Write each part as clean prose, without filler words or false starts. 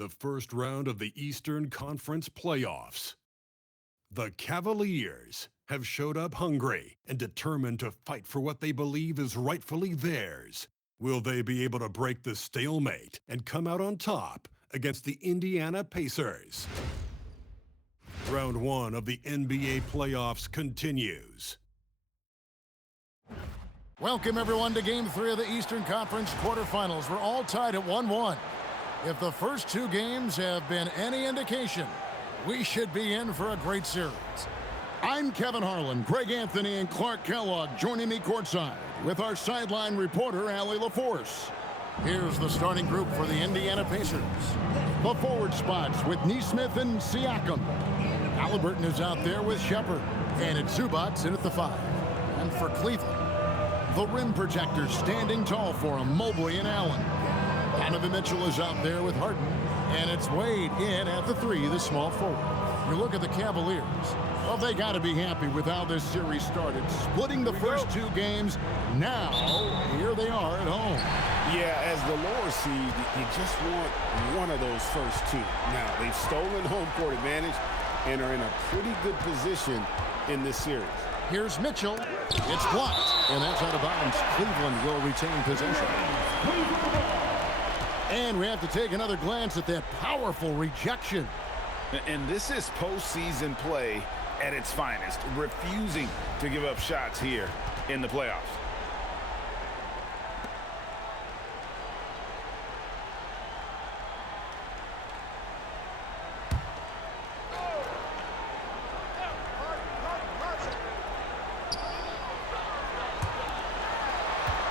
the first round of the Eastern Conference playoffs. The Cavaliers have showed up hungry and determined to fight for what they believe is rightfully theirs. Will they be able to break the stalemate and come out on top against the Indiana Pacers? Round 1 of the NBA playoffs continues. Welcome, everyone, to Game 3 of the Eastern Conference quarterfinals. We're all tied at 1-1. If the first two games have been any indication, we should be in for a great series. I'm Kevin Harlan. Greg Anthony and Clark Kellogg joining me courtside with our sideline reporter, Allie LaForce. Here's the starting group for the Indiana Pacers. The forward spots with Nesmith and Siakam. Halliburton is out there with Shepard. And it's Zubac in at the 5. And for Cleveland, the rim protectors standing tall for him, Mobley and Allen. Donovan Mitchell is out there with Harden. And it's Wade in at the 3, the small forward. You look at the Cavaliers. Well, they got to be happy with how this series started. Splitting the first two games. Now, here they are at home. Yeah, as the lower seed, you just want one of those first two. Now, they've stolen home court advantage and are in a pretty good position in this series. Here's Mitchell. It's blocked. And that's out of bounds. Cleveland will retain possession. And we have to take another glance at that powerful rejection. And this is postseason play at its finest, refusing to give up shots here in the playoffs.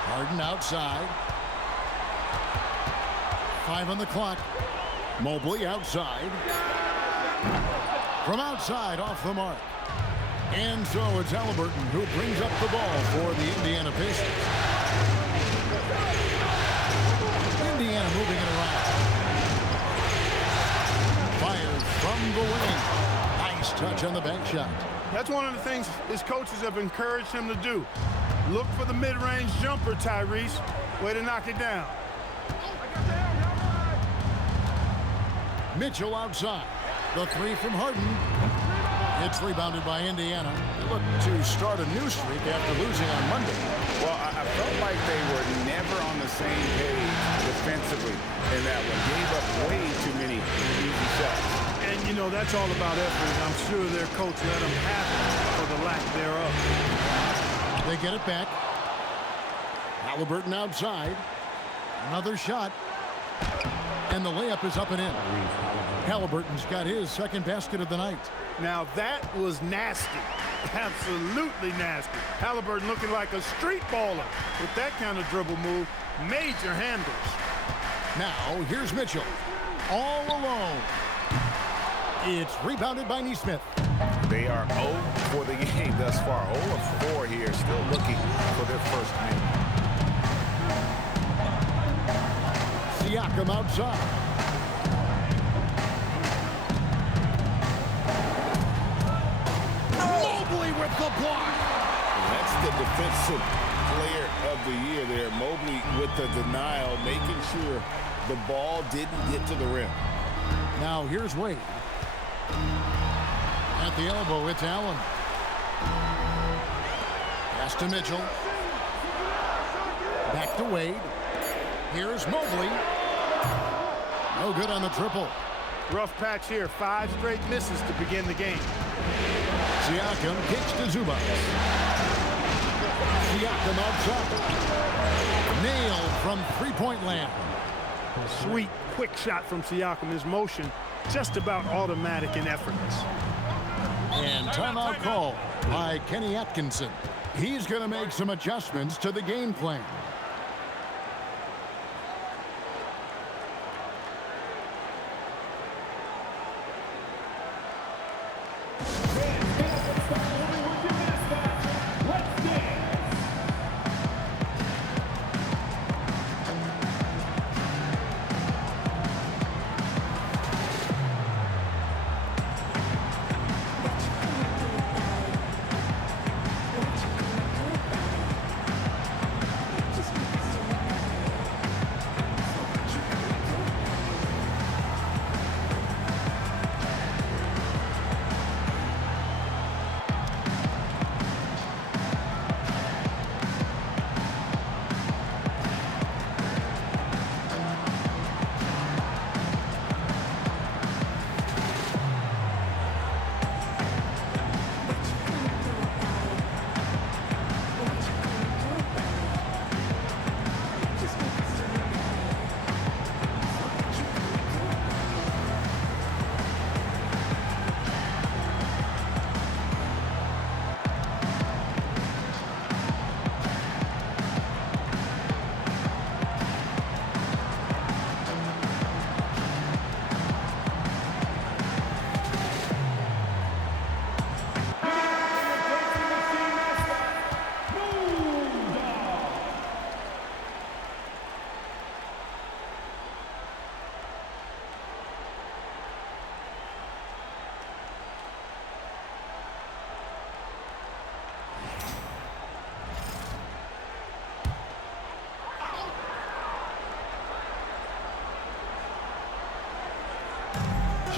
Harden outside. 5 on the clock. Mobley outside. From outside, off the mark. And so it's Halliburton who brings up the ball for the Indiana Pacers. Indiana moving it around. Fires from the wing. Nice touch on the bank shot. That's one of the things his coaches have encouraged him to do. Look for the mid-range jumper, Tyrese. Way to knock it down. Mitchell outside. The 3 from Harden. It's rebounded by Indiana. They look to start a new streak after losing on Monday. Well, I felt like they were never on the same page defensively in that one. Gave up way too many easy shots. And, you know, that's all about effort. I'm sure their coach let them have it for the lack thereof. They get it back. Halliburton outside. Another shot. And the layup is up and in. Halliburton's got his second basket of the night. Now that was nasty. Absolutely nasty. Halliburton looking like a street baller with that kind of dribble move. Major handles. Now here's Mitchell. All alone. It's rebounded by Nesmith. They are 0 for the game thus far. 0 of 4 here, still looking for their first win. Siakam outside. Mobley with the block. That's the defensive player of the year there. Mobley with the denial, making sure the ball didn't get to the rim. Now here's Wade. At the elbow, it's Allen. Pass to Mitchell. Back to Wade. Here's Mobley. No good on the triple. Rough patch here. 5 straight misses to begin the game. Siakam kicks to Zubac. Siakam outside. Nailed from three-point land. Sweet, quick shot from Siakam. His motion just about automatic and effortless. And timeout call by Kenny Atkinson. He's going to make some adjustments to the game plan.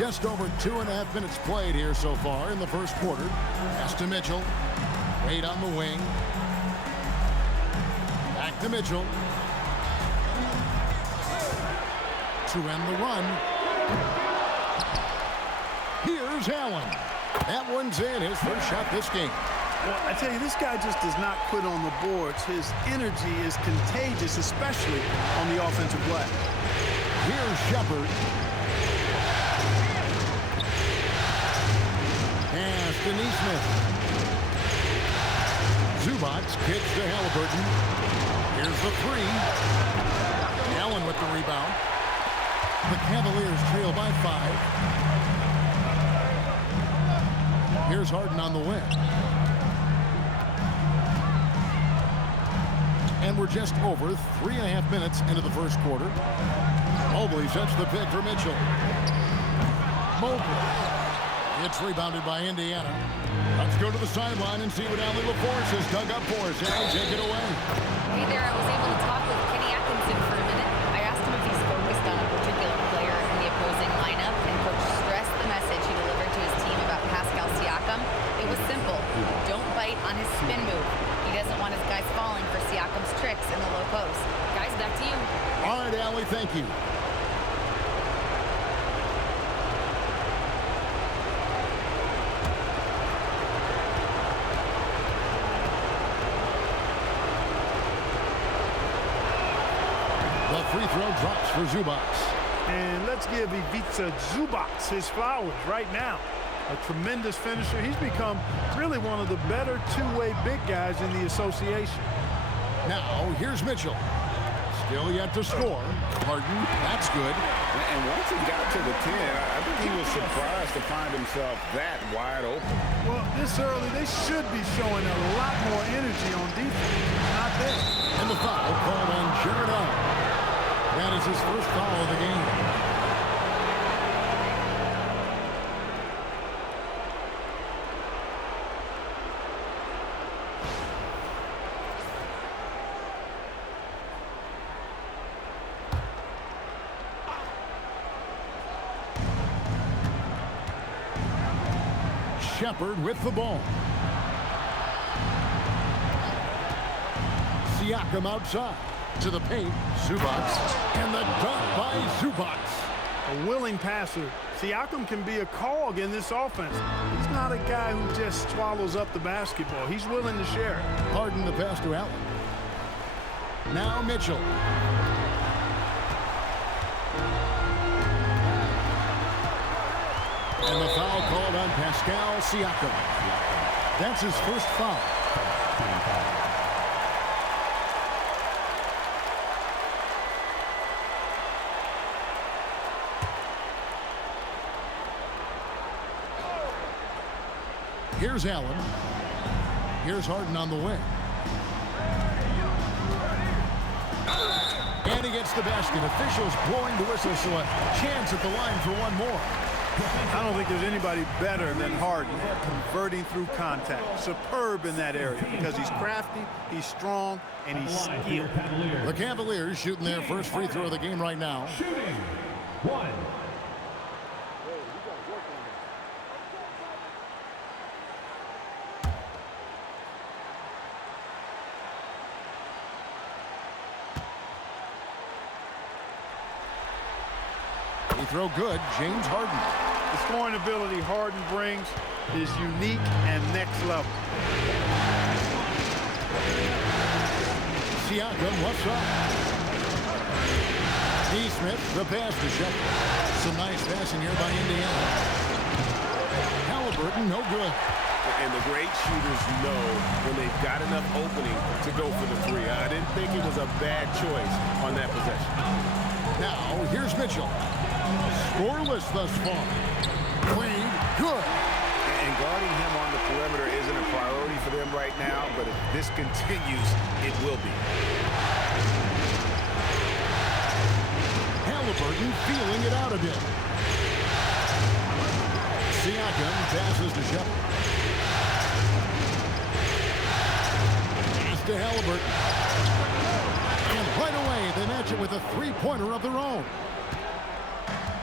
Just over 2.5 minutes played here so far in the first quarter. Pass to Mitchell. Wade on the wing. Back to Mitchell. To end the run. Here's Allen. That one's in, his first shot this game. Well, I tell you, this guy just does not quit on the boards. His energy is contagious, especially on the offensive glass. Here's Shepard. Pass to Neesmith. Zubac kicks to Halliburton. Here's the three. Allen with the rebound. The Cavaliers trail by 5. Here's Harden on the wing. And we're just over 3.5 minutes into the first quarter. Mobley sets the pick for Mitchell. Mobley. It's rebounded by Indiana. Let's go to the sideline and see what Allie LaForce has dug up for us. Allie, take it away. Hey there, I was able to talk with Kenny Atkinson for a minute. I asked him if he's focused on a particular player in the opposing lineup, and Coach stressed the message he delivered to his team about Pascal Siakam. It was simple. Don't bite on his spin move. He doesn't want his guys falling for Siakam's tricks in the low post. Guys, back to you. All right, Allie, thank you. The free throw drops for Zubac. And let's give Ivica Zubac his flowers right now. A tremendous finisher. He's become really one of the better two-way big guys in the association. Now, here's Mitchell. Still yet to score. Harden, that's good. And once he got to the 10, I think he was surprised to find himself that wide open. Well, this early, they should be showing a lot more energy on defense. Not there. And the foul called on Jared Allen. That is his first foul of the game. Shepard with the ball. Siakam outside. To the paint. Zubac. And the dunk by Zubac. A willing passer. Siakam can be a cog in this offense. He's not a guy who just swallows up the basketball. He's willing to share it. Harden the pass to Allen. Now Mitchell. And the foul called on Pascal Siakam. That's his first foul. Here's Allen. Here's Harden on the wing. And he gets the basket. Officials blowing the whistle, so a chance at the line for one more. I don't think there's anybody better than Harden at converting through contact. Superb in that area because he's crafty, he's strong, and he's skilled. The Cavaliers shooting their first free throw of the game right now. Shooting. 1. He throw good, James Harden. The scoring ability Harden brings is unique and next level. Siakam, left side. Neesmith, the pass to Shepard. Some nice passing here by Indiana. Halliburton, no good. And the great shooters know when they've got enough opening to go for the three. I didn't think it was a bad choice on that possession. Now, here's Mitchell. Scoreless thus far. Wade, good. And guarding him on the perimeter isn't a priority for them right now, but if this continues, it will be. Halliburton feeling it out a bit. Siakam passes to Shepard. Pass to Halliburton. And right away, they match it with a three-pointer of their own.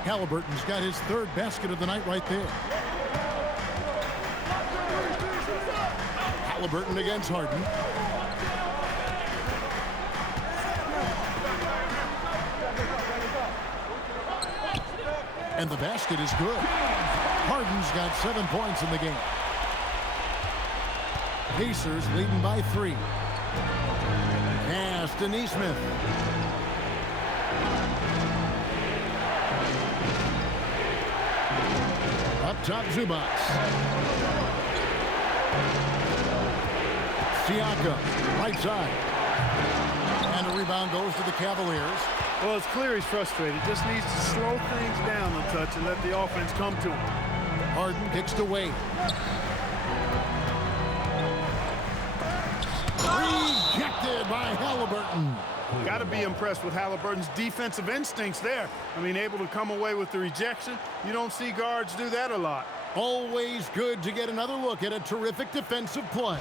Halliburton's got his third basket of the night right there. Halliburton against Harden. And the basket is good. Harden's got 7 points in the game. Pacers leading by 3. Pass to Neesmith. Up top, Zubac. Siakam, right side. And a rebound goes to the Cavaliers. Well, it's clear he's frustrated. Just needs to slow things down a touch and let the offense come to him. Harden kicks to Wade. Rejected by Halliburton. Got to be impressed with Halliburton's defensive instincts there. I mean, able to come away with the rejection. You don't see guards do that a lot. Always good to get another look at a terrific defensive play.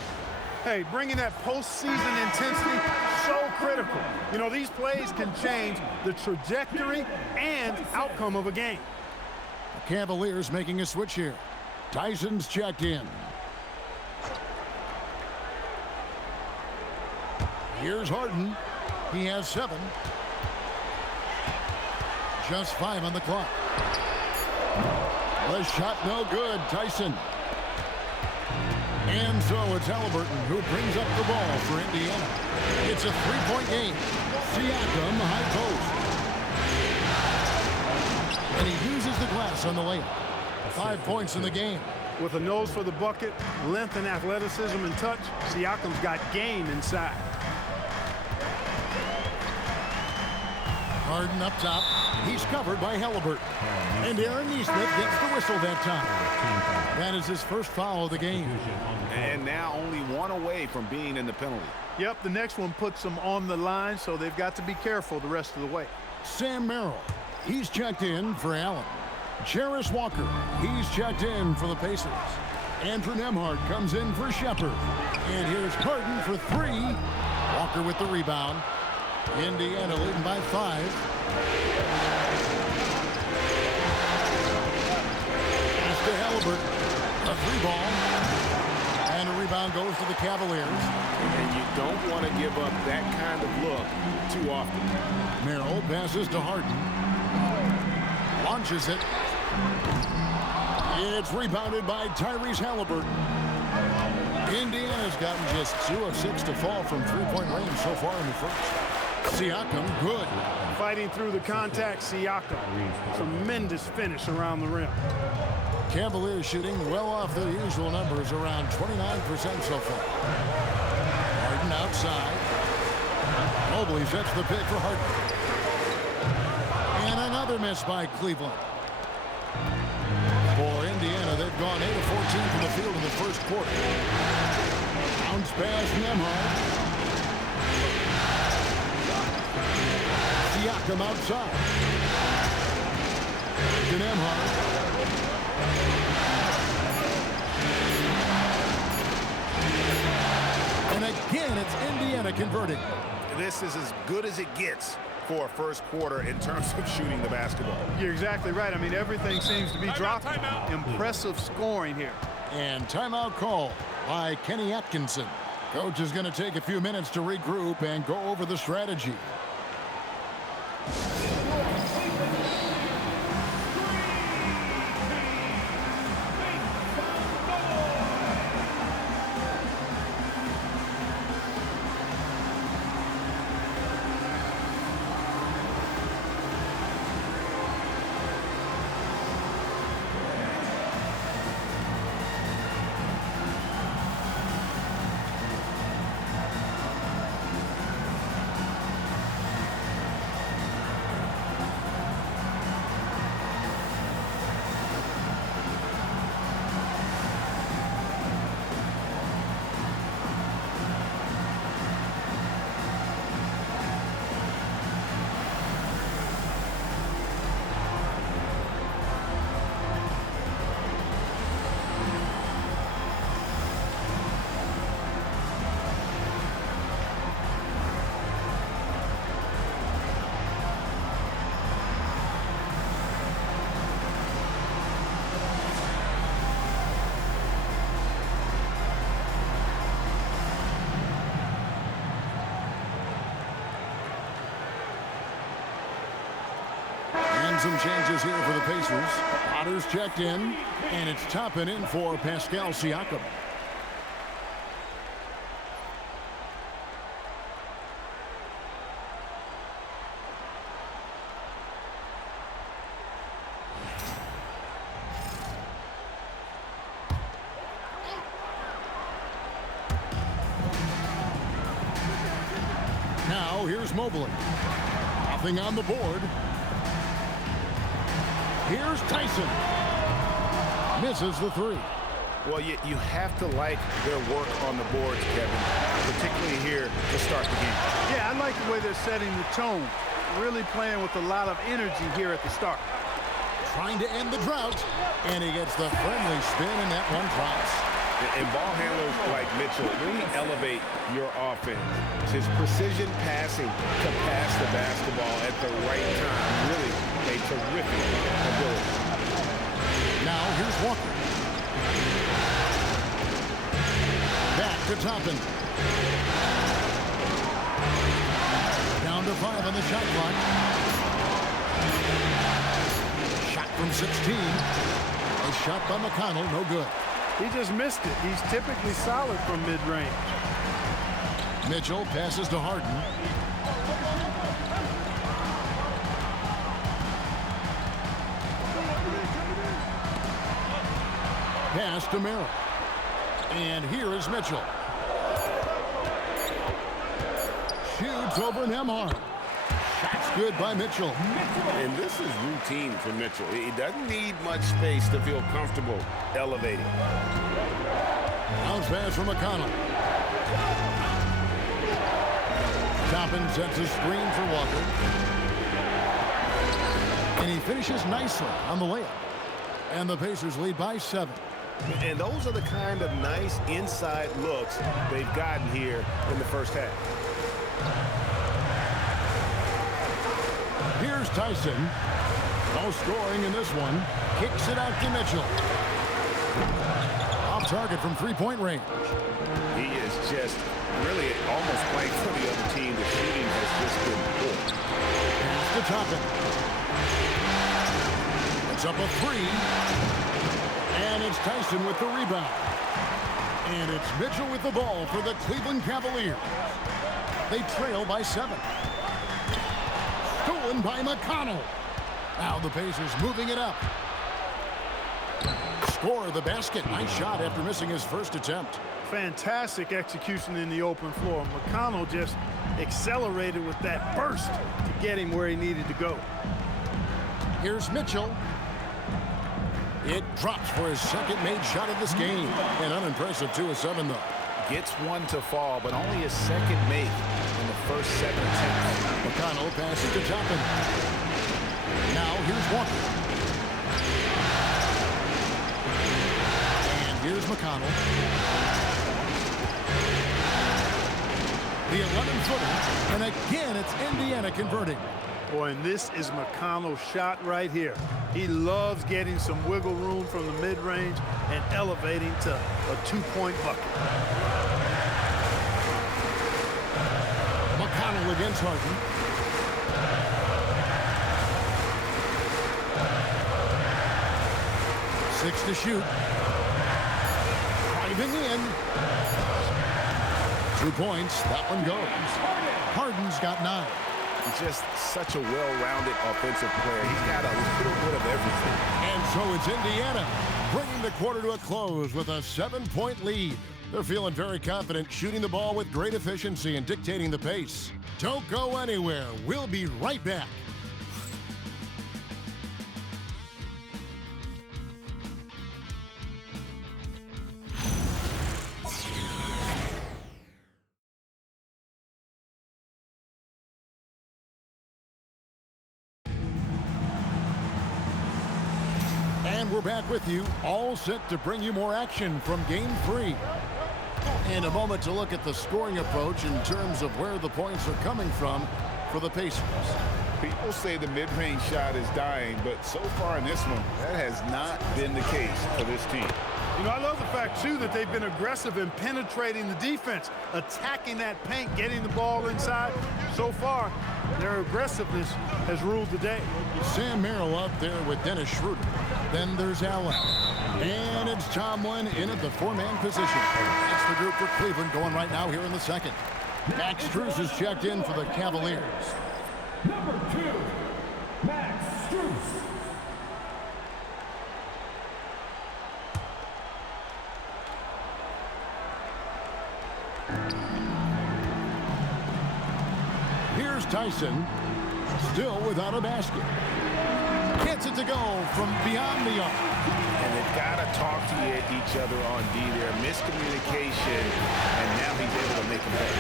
Hey, bringing that postseason intensity, so critical. You know, these plays can change the trajectory and outcome of a game. The Cavaliers making a switch here. Tyson's checked in. Here's Harden. He has 7. Just 5 on the clock. The shot no good. Tyson. And so it's Halliburton who brings up the ball for Indiana. It's a 3-point game. Siakam, high post. And he uses the glass on the layup. 5 points in the game. With a nose for the bucket, length and athleticism and touch, Siakam's got game inside. Harden up top. He's covered by Halliburton. And Aaron Neesmith gets the whistle that time. That is his first foul of the game. And now only 1 away from being in the penalty. Yep, the next one puts them on the line, so they've got to be careful the rest of the way. Sam Merrill. He's checked in for Allen. Jarris Walker. He's checked in for the Pacers. Andrew Nembhard comes in for Shepherd. And here's Harden for 3. Walker with the rebound. Indiana leading by 5. Pass to Halliburton. A 3-ball. And a rebound goes to the Cavaliers. And you don't want to give up that kind of look too often. Merrill passes to Harden. Launches it. It's rebounded by Tyrese Halliburton. Indiana's gotten just 2 of 6 to fall from 3-point range so far in the first. Siakam, good. Fighting through the contact, Siakam. Tremendous finish around the rim. Cavaliers shooting well off their usual numbers, around 29% so far. Harden outside. Mobley sets the pick for Harden. And another miss by Cleveland. For Indiana, they've gone 8 of 14 from the field in the first quarter. Bounce pass Nembhard. Siakam outside. To Nembhard. And again, it's Indiana converting. This is as good as it gets for a first quarter in terms of shooting the basketball. You're exactly right. I mean, everything seems to be dropping. Impressive scoring here. And timeout call by Kenny Atkinson. Coach is going to take a few minutes to regroup and go over the strategy. Making some changes here for the Pacers. Otter's checked in, and it's Toppin in for Pascal Siakam. Now here's Mobley. Nothing on the board. Here's Tyson. Misses the three. Well, you have to like their work on the boards, Kevin, particularly here to start the game. Yeah, I like the way they're setting the tone. Really playing with a lot of energy here at the start. Trying to end the drought, and he gets the friendly spin, and that one drops. And ball handlers like Mitchell really elevate your offense. His precision passing to pass the basketball at the right time, really a terrific ability. Now here's Walker. Back to Toppin. Down to 5 on the shot clock. Shot from 16. A shot by McConnell, no good. He just missed it. He's typically solid from mid-range. Mitchell passes to Harden. Pass to Merrill. And here is Mitchell. Shoots over Nembhard. Shot's good by Mitchell. And this is routine for Mitchell. He doesn't need much space to feel comfortable elevating. Bounce pass from McConnell. Toppin sets a screen for Walker. And he finishes nicely on the layup. And the Pacers lead by 7. And those are the kind of nice inside looks they've gotten here in the first half. Here's Tyson. No scoring in this one. Kicks it out to Mitchell. Off target from three-point range. He is just really almost playing for the other team. The shooting has just been poor. Pass to Toppin. It's up a 3. And it's Tyson with the rebound. And it's Mitchell with the ball for the Cleveland Cavaliers. They trail by 7. Stolen by McConnell. Now the Pacers moving it up. Score the basket. Nice shot after missing his first attempt. Fantastic execution in the open floor. McConnell just accelerated with that burst to get him where he needed to go. Here's Mitchell. It drops for his second made shot of this game. An unimpressive 2 of 7, though. Gets one to fall, but only his second make in the first 7 attempts. McConnell passes to Toppin. Now here's Walker. And here's McConnell. The 11-footer. And again, it's Indiana converting. Boy, and this is McConnell's shot right here. He loves getting some wiggle room from the mid-range and elevating to a 2-point bucket. McConnell against Harden. Six to shoot. Driving in. 2 points. That one goes. Harden's got 9. Just such a well-rounded offensive player. He's got a little bit of everything. And so it's Indiana bringing the quarter to a close with a 7-point lead. They're feeling very confident, shooting the ball with great efficiency and dictating the pace. Don't go anywhere. We'll be right back. And we're back with you, all set to bring you more action from Game 3. And a moment to look at the scoring approach in terms of where the points are coming from for the Pacers. People say the mid-range shot is dying, but so far in this one, that has not been the case for this team. You know, I love the fact, too, that they've been aggressive in penetrating the defense, attacking that paint, getting the ball inside. So far, Their aggressiveness has ruled the day. Sam Merrill up there with Dennis Schroeder. Then there's Allen. And it's Tomlin in at the four-man position. That's the group for Cleveland going right now here in the second. Max Strus is checked in for the Cavaliers. Number 2, Max Strus. Here's Tyson, still without a basket. Gets it to go from beyond the arc. And they've got to talk to each other on D there. Miscommunication, and now he's able to make a play.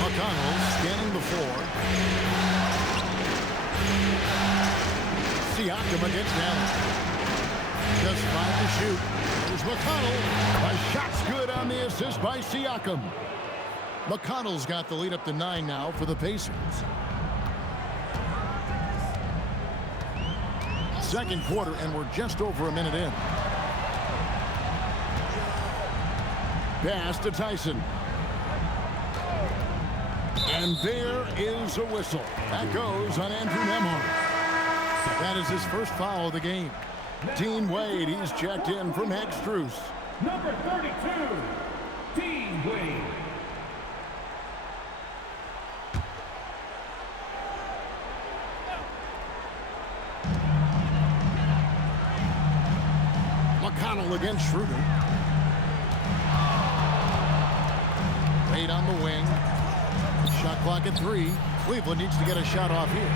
McConnell scanning the floor. Siakam against Allen. Just 5 to shoot. There's McConnell. A shot's good on the assist by Siakam. McConnell's got the lead up to 9 now for the Pacers. Second quarter, and we're just over a minute in. Pass to Tyson. And there is a whistle. That goes on Andrew Nembhard. That is his first foul of the game. Dean Wade, he's checked in for Max Strus. Number 32, Dean Wade. McConnell against Schroeder. Wade on the wing. Shot clock at 3. Cleveland needs to get a shot off here.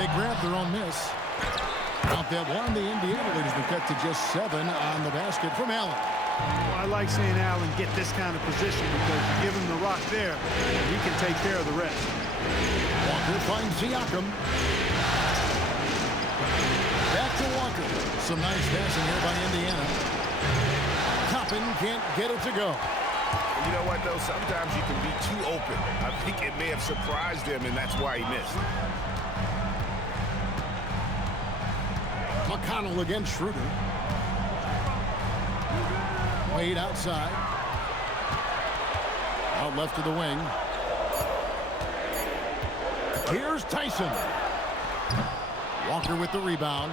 They grab their own miss. Out that one, the Indiana lead has been cut to just 7 on the basket from Allen. Well, I like seeing Allen get this kind of position because you give him the rock there, and he can take care of the rest. Walker finds Siakam. Back to Walker. Some nice passing here by Indiana. Toppin can't get it to go. You know what, though? Sometimes you can be too open. I think it may have surprised him, and that's why he missed. McConnell against Schroeder. Wade outside. Out left to the wing. Here's Tyson. Walker with the rebound.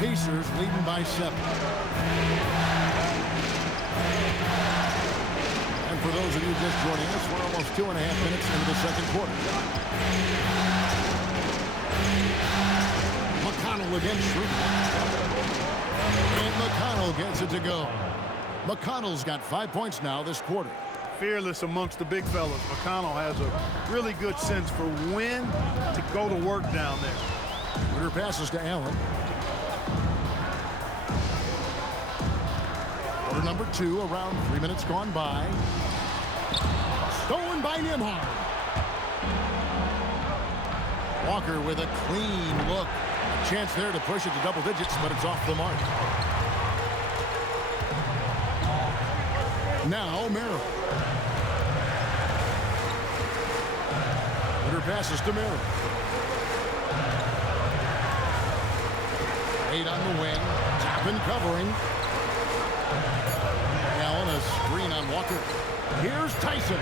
Pacers leading by 7. And for those of you just joining us, we're almost 2.5 minutes into the second quarter. McConnell against Schroeder. And McConnell gets it to go. McConnell's got 5 points now this quarter. Fearless amongst the big fellas. McConnell has a really good sense for when to go to work down there. Schroeder passes to Allen. Quarter number 2, around 3 minutes gone by. Stolen by Nembhard. Walker with a clean look. A chance there to push it to double digits, but it's off the mark. Now Merrill. Schroeder passes to Merrill. 8 on the wing. Toppin covering. Allen, a screen on Walker. Here's Tyson.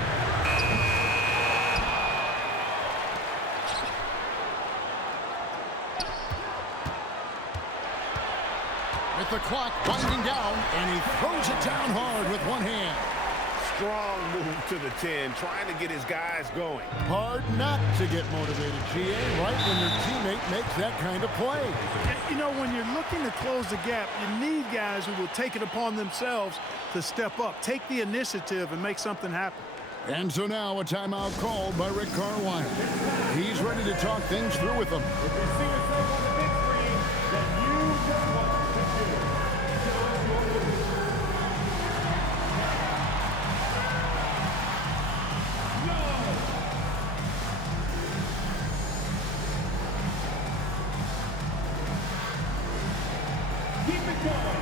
With the clock winding down, and he throws it down hard with one hand. Strong move to the 10, trying to get his guys going. Hard not to get motivated, GA, right when your teammate makes that kind of play. You know, when you're looking to close the gap, you need guys who will take it upon themselves to step up, take the initiative, and make something happen. And so now a timeout called by Rick Carlisle. He's ready to talk things through with them. If you see yourself on the big screen, then you just want to do. Keep it going.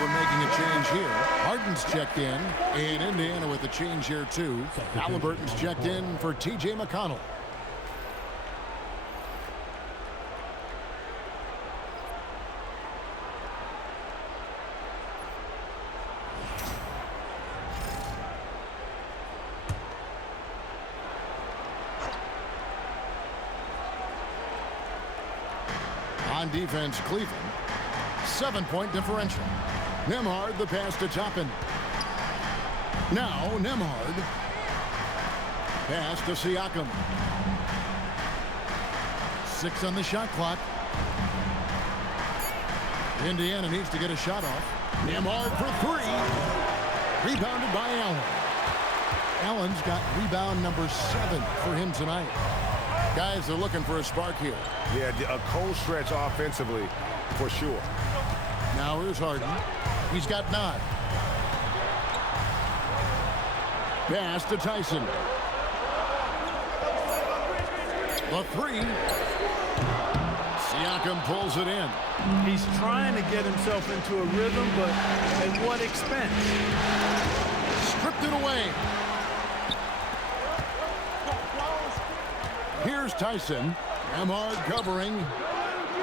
we're making a change here. Harden's checked in, and Indiana with a change here too. Halliburton's checked in for T.J. McConnell. On defense, Cleveland. 7-point differential. Nembhard the pass to Toppin. Now Nembhard. Pass to Siakam. 6 on the shot clock. Indiana needs to get a shot off. Nembhard for 3. Rebounded by Allen. Allen's got rebound number 7 for him tonight. Guys are looking for a spark here. Yeah, a cold stretch offensively, for sure. Now here's Harden. He's got 9. Pass to Tyson. The 3. Siakam pulls it in. He's trying to get himself into a rhythm, but at what expense? Stripped it away. Here's Tyson. Nembhard covering.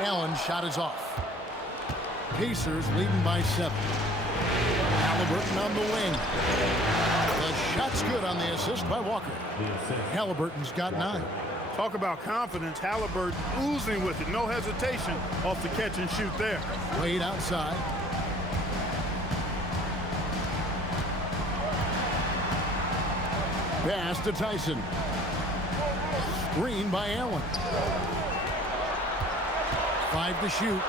Allen's shot is off. Pacers leading by 7. Halliburton on the wing. The shot's good on the assist by Walker. Halliburton's got 9. Talk about confidence. Halliburton oozing with it. No hesitation off the catch and shoot there. Wade outside. Pass to Tyson. Screen by Allen. 5 to shoot.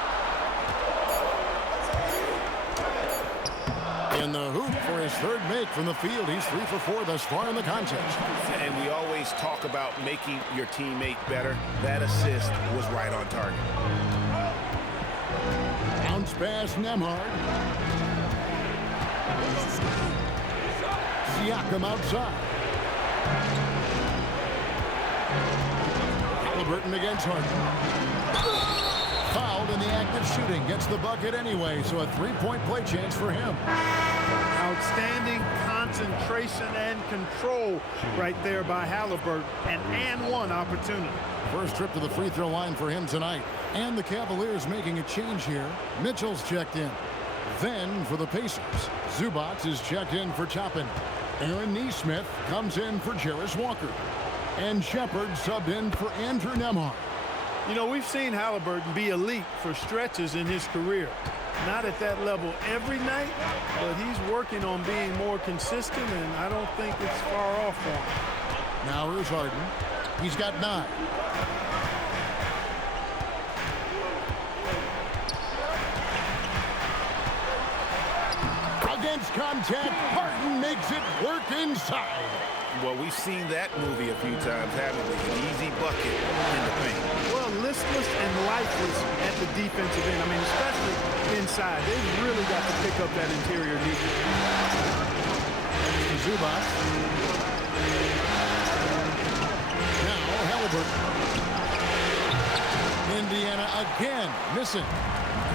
In the hoop for his 3rd make from the field. He's 3 for 4 thus far in the contest. And we always talk about making your teammate better. That assist was right on target. Bounce pass, Nembhard. Siakam outside. Halliburton against Harden. Fouled in the act of shooting. Gets the bucket anyway, so a 3-point play chance for him. Outstanding concentration and control right there by Halliburton. An and one opportunity. First trip to the free throw line for him tonight. And the Cavaliers making a change here. Mitchell's checked in. Then for the Pacers, Zubac is checked in for Toppin. Aaron Nesmith comes in for Jarris Walker. And Shepard subbed in for Andrew Nembhard. You know, we've seen Halliburton be elite for stretches in his career. Not at that level every night, but he's working on being more consistent, and I don't think it's far off for him. Now here's Harden. He's got 9. Against contact, Harden makes it work inside. Well, we've seen that movie a few times, haven't we? An easy bucket in the paint. Well, listless and lifeless at the defensive end. I mean, especially inside. They've really got to pick up that interior defense. Zubac. Now Halliburton. Indiana again missing.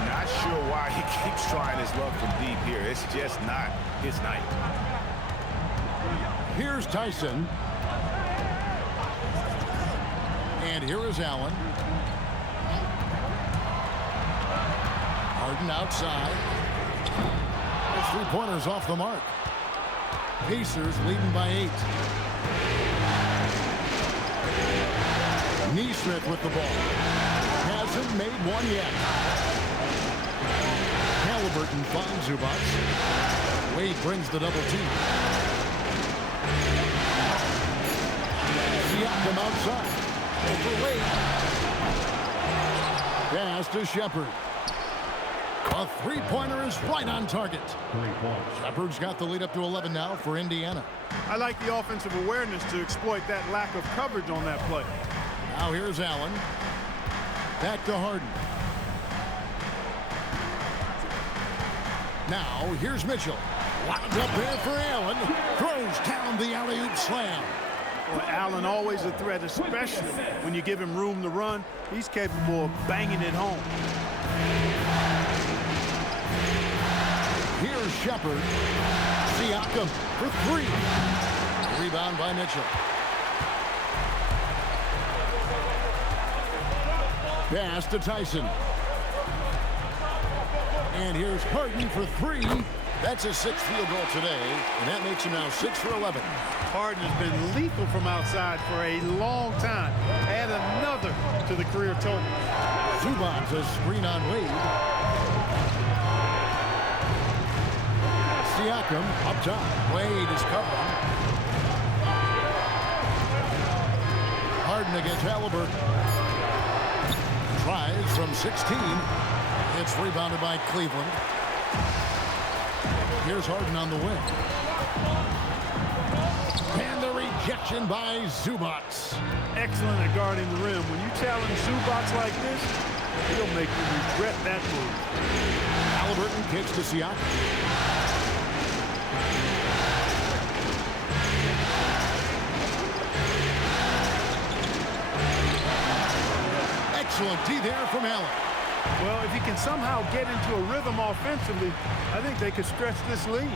Not sure why he keeps trying his luck from deep here. It's just not his night. Here's Tyson. And here is Allen. Harden outside. His 3-pointers off the mark. Pacers leading by 8. Nesmith with the ball. Hasn't made one yet. Halliburton finds Zubac. Wade brings the double team. Siakam outside. Over Wade. Pass to Shepard. A 3-pointer is right on target. 3 points. Shepard's got the lead up to 11 now for Indiana. I like the offensive awareness to exploit that lack of coverage on that play. Now here's Allen. Back to Harden. Now here's Mitchell. Wound up there for Allen. Throws down the alley-oop slam. Well, Allen always a threat, especially when you give him room to run. He's capable of banging it home. jumper. Siakam for three. Rebound by Mitchell. Pass to Tyson. And here's Harden for three. That's his sixth field goal today, and that makes him now 6 for 11. Harden has been lethal from outside for a long time. Add another to the career total. Zubac, a screen on Wade. Siakam up top. Wade is covering. Harden against Halliburton. Tries from 16. It's rebounded by Cleveland. Here's Harden on the wing. And the rejection by Zubac. Excellent at guarding the rim. When you challenge Zubac like this, he'll make you regret that move. Halliburton kicks to Siakam. Excellent D there from Allen. Well, if he can somehow get into a rhythm offensively, I think they could stretch this lead.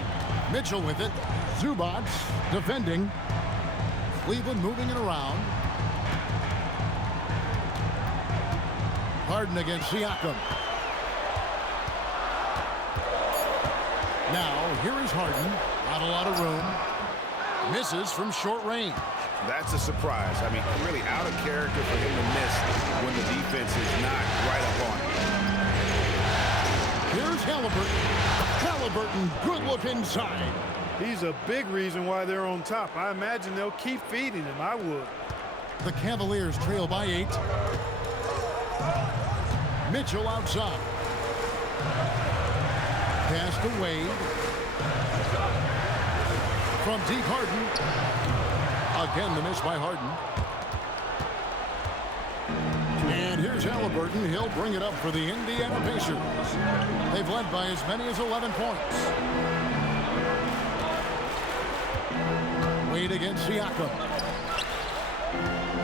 Mitchell with it. Zubac defending. Cleveland moving it around. Harden against Siakam. Now, here is Harden. Not a lot of room. Misses from short range. That's a surprise. I mean, really out of character for him to miss when the defense is not right up on him. Here's Halliburton. Halliburton, good look inside. He's a big reason why they're on top. I imagine they'll keep feeding him. I would. The Cavaliers trail by 8. Mitchell outside. Pass to Wade. From deep, Harden. Again, the miss by Harden. And here's Halliburton. He'll bring it up for the Indiana Pacers. They've led by as many as 11 points. Wade against Siakam.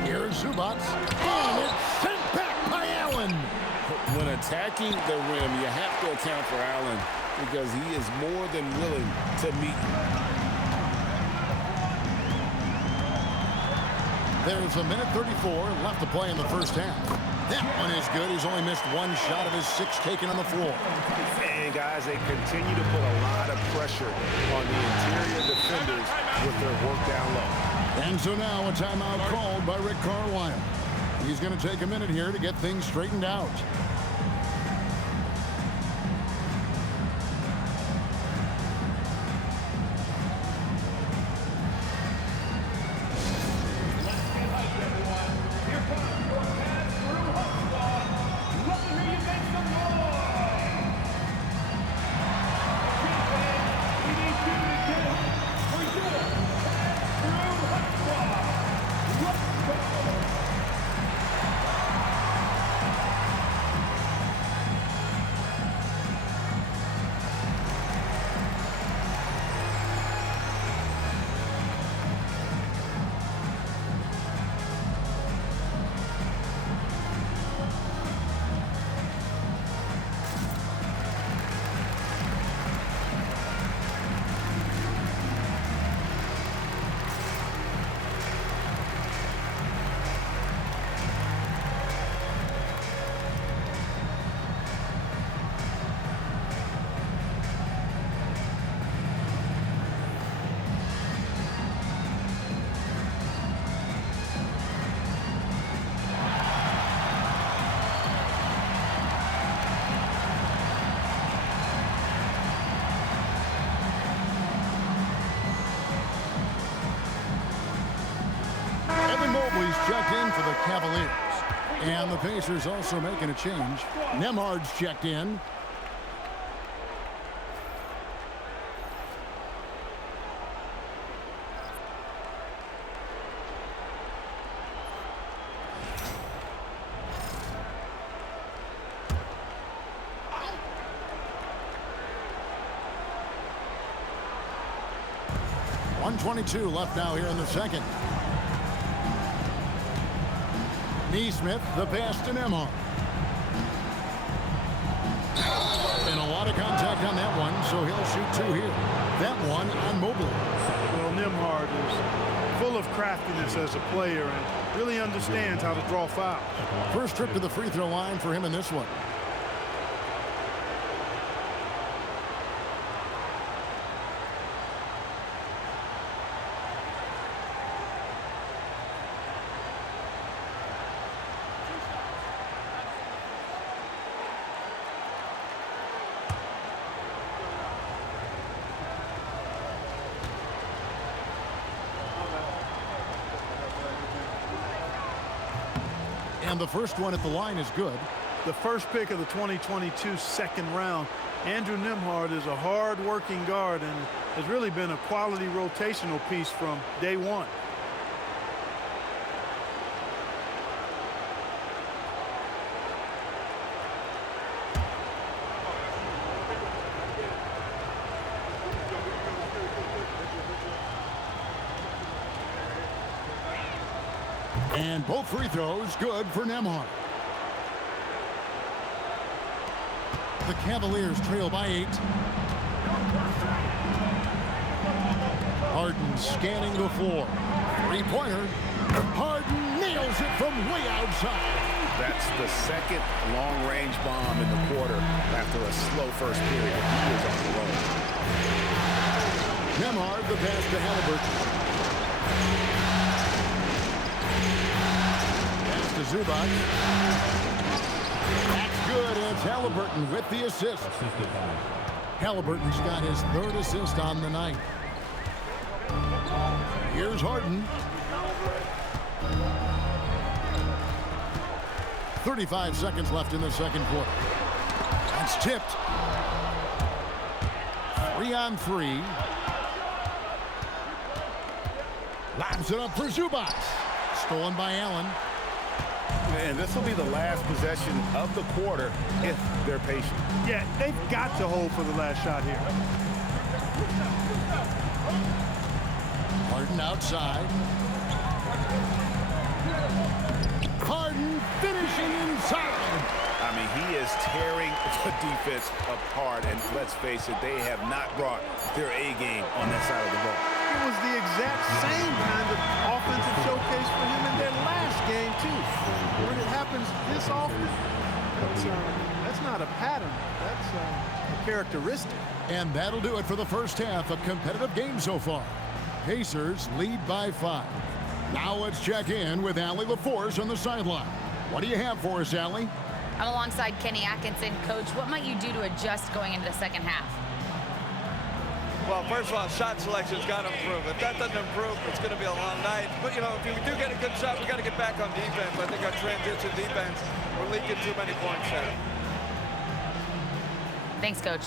Here's Zubac. And it's sent back by Allen. When attacking the rim, you have to account for Allen because he is more than willing to meet. There's a minute 34 left to play in the first half. That one is good. He's only missed one shot of his 6 taken on the floor. And guys, they continue to put a lot of pressure on the interior defenders with their work down low. And so now a timeout called by Rick Carlisle. He's going to take a minute here to get things straightened out. Checked in for the Cavaliers. And the Pacers also making a change. Nembhard's checked in. .122 left now here in the second. Neesmith, the pass to Nembhard. And a lot of contact on that one, so he'll shoot two here. That one on Mobley. Well, Nembhard is full of craftiness as a player and really understands how to draw fouls. First trip to the free throw line for him in this one. And the first one at the line is good. The first pick of the 2022 second round. Andrew Nembhard is a hard-working guard and has really been a quality rotational piece from day one. And both free throws good for Nembhard. The Cavaliers trail by 8. Harden scanning the floor. Three-pointer. Harden nails it from way outside. That's the second long-range bomb in the quarter after a slow first period. He is on the roll. Nembhard the pass to Halliburton. Zubac. That's good. It's Halliburton with the assist. Halliburton's got his third assist on the night. Here's Harden. 35 seconds left in the second quarter. That's tipped. 3-on-3. Lobs it up for Zubac. Stolen by Allen. And this will be the last possession of the quarter if they're patient. Yeah, they've got to hold for the last shot here. Harden outside. Harden finishing inside. I mean, he is tearing the defense apart. And let's face it, they have not brought their A game on that side of the ball. It was the exact same kind of offensive showcase for him in their last game, too. When it happens this often, that's not a pattern. That's a characteristic. And that'll do it for the first half. A competitive game so far. Pacers lead by 5. Now let's check in with Allie LaForce on the sideline. What do you have for us, Allie? I'm alongside Kenny Atkinson. Coach, what might you do to adjust going into the second half? Well, first of all, shot selection's got to improve. If that doesn't improve, it's going to be a long night. But, you know, if we do get a good shot, we got to get back on defense. I think our transition defense, we're leaking too many points there. Thanks, Coach.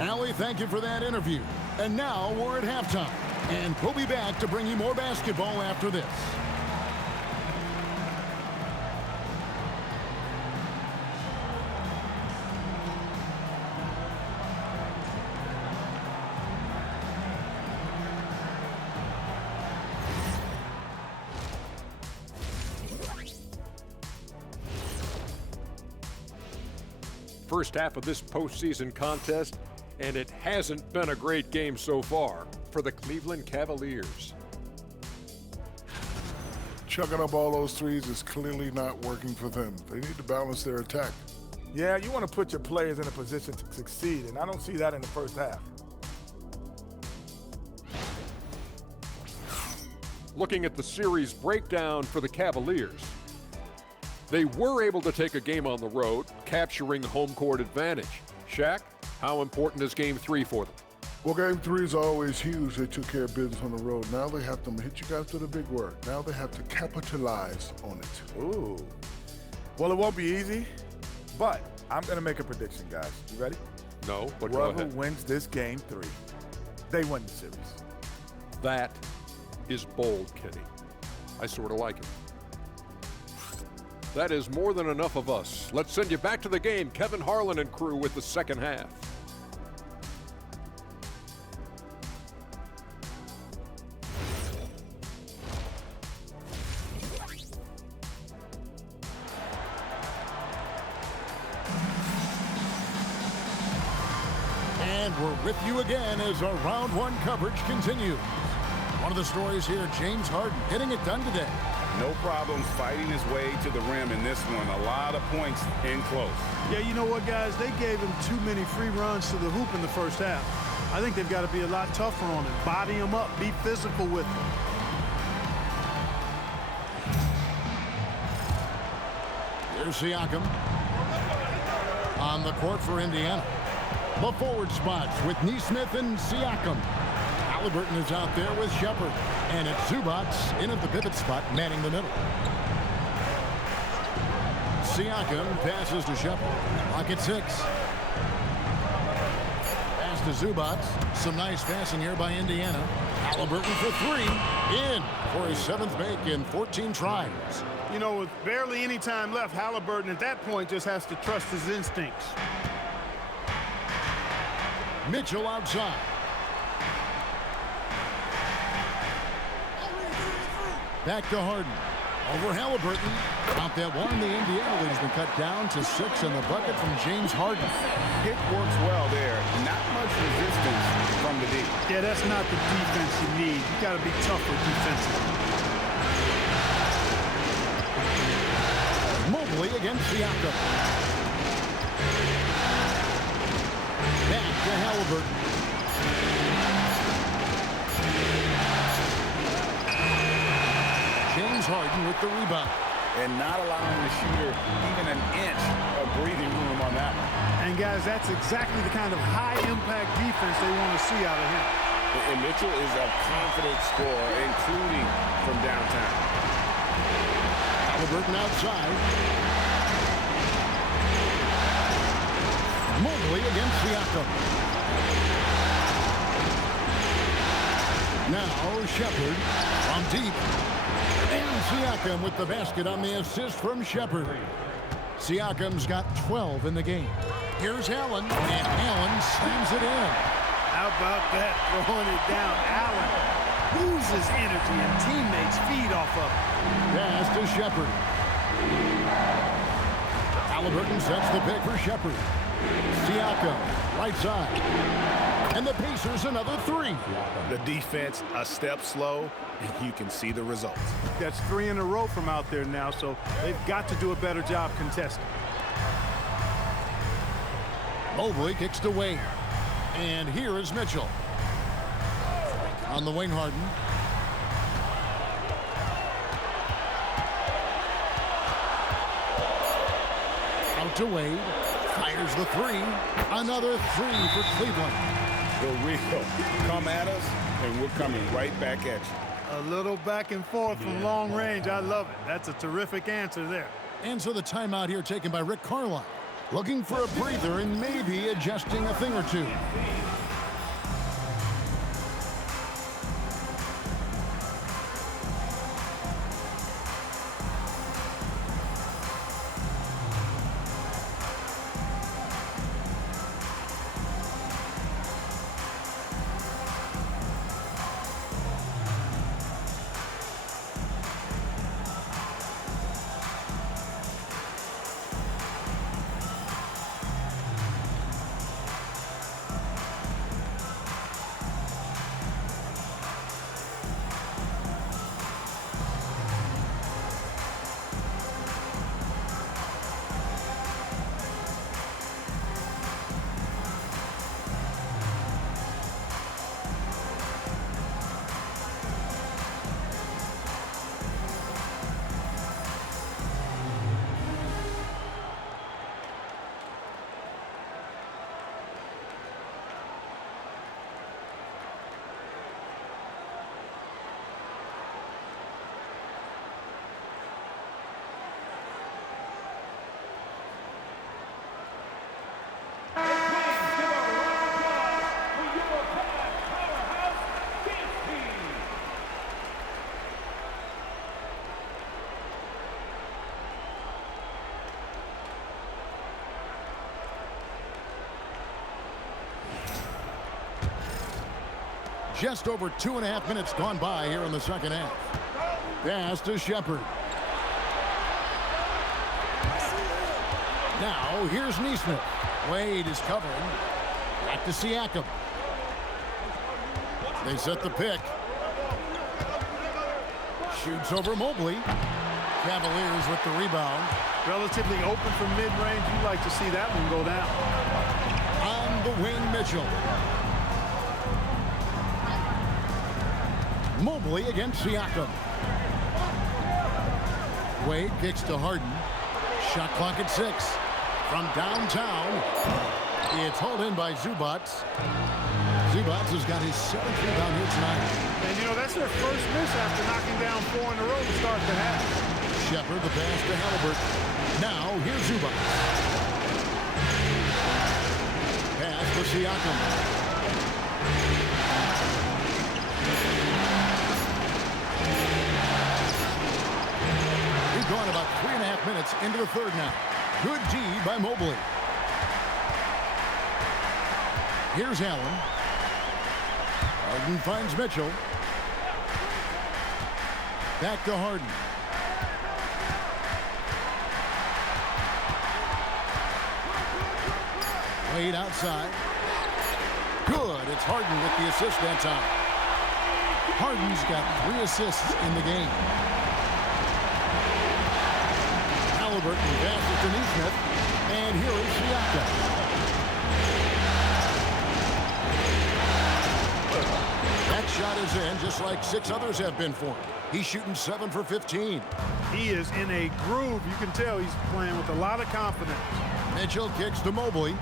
Allie, thank you for that interview. And now we're at halftime. And we'll be back to bring you more basketball after this. First half of this postseason contest, and it hasn't been a great game so far for the Cleveland Cavaliers. Chucking up all those threes is clearly not working for them. They need to balance their attack. Yeah, you want to put your players in a position to succeed, and I don't see that in the first half. Looking at the series breakdown for the Cavaliers, they were able to take a game on the road, capturing home court advantage. Shaq, how important is Game 3 for them? Well, Game 3 is always huge. They took care of business on the road. Now they have to hit you guys to the big word. Now they have to capitalize on it. Ooh. Well, it won't be easy, but I'm going to make a prediction, guys. You ready? No, but go Whoever ahead. wins this Game 3, they win the series. That is bold, Kenny. I sort of like it. That is more than enough of us. Let's send you back to the game. Kevin Harlan and crew with the second half. And we're with you again as our round one coverage continues. One of the stories here, James Harden getting it done today. No problems fighting his way to the rim in this one. A lot of points in close. Yeah, you know what, guys? They gave him too many free runs to the hoop in the first half. I think they've got to be a lot tougher on him. Body him up. Be physical with him. Here's Siakam on the court for Indiana. The forward spots with Nesmith and Siakam. Halliburton is out there with Shepard. And it's Zubats in at the pivot spot, manning the middle. Siakam passes to Shepard. Clock at 6. Pass to Zubats. Some nice passing here by Indiana. Halliburton for 3. In for his 7th make in 14 tries. You know, with barely any time left, Halliburton at that point just has to trust his instincts. Mitchell outside. Back to Harden. Over Halliburton. Out that one. The Indiana lead has been cut down to 6 in the bucket from James Harden. Pick works well there. Not much resistance from the D. Yeah, that's not the defense you need. You got to be tougher defensively. Mobley against Siakam. Back to Halliburton. James Harden with the rebound. And not allowing the shooter even an inch of breathing room on that one. And, guys, that's exactly the kind of high-impact defense they want to see out of him. And Mitchell is a confident scorer, including from downtown. Halliburton outside. Mobley against Siakam. Now Shepard from deep. And Siakam with the basket on the assist from Shepard. Siakam's got 12 in the game. Here's Allen, and Allen slams it in. How about that, throwing it down? Allen loses energy and teammates feed off of it. Pass to Shepard. Halliburton sets the pick for Shepard. Siakam, right side. And the Pacers another 3. The defense a step slow, and you can see the results. That's 3 in a row from out there now, so they've got to do a better job contesting. Mobley kicks to Wade. And here is Mitchell. On the wing, Harden. Out to Wade. Fires the 3. Another 3 for Cleveland. The real come at us, and we're coming right back at you. A little back and forth from long range. I love it. That's a terrific answer there. And so the timeout here taken by Rick Carlisle. Looking for a breather and maybe adjusting a thing or two. Just over 2.5 minutes gone by here in the second half. Pass to Shepard. Now here's Nesmith. Wade is covering. Back to Siakam. They set the pick. Shoots over Mobley. Cavaliers with the rebound. Relatively open from mid-range. You'd like to see that one go down. On the wing, Mitchell. Mobley against Siakam. Wade kicks to Harden. Shot clock at 6. From downtown, it's hauled in by Zubac. Zubac has got his 7th rebound here tonight. And, you know, that's their first miss after knocking down 4 in a row to start the half. Shepard, the pass to Halliburton. Now, here's Zubac. Pass for Siakam. We've gone about 3.5 minutes into the third now. Good D by Mobley. Here's Allen. Harden finds Mitchell. Back to Harden. Wade outside. Good. It's Harden with the assist that time. Harden's got 3 assists in the game. Halliburton passes to Neesmith. And here is Siakam. That shot is in, just like 6 others have been for him. He's shooting 7 for 15. He is in a groove. You can tell he's playing with a lot of confidence. Mitchell kicks to Mobley.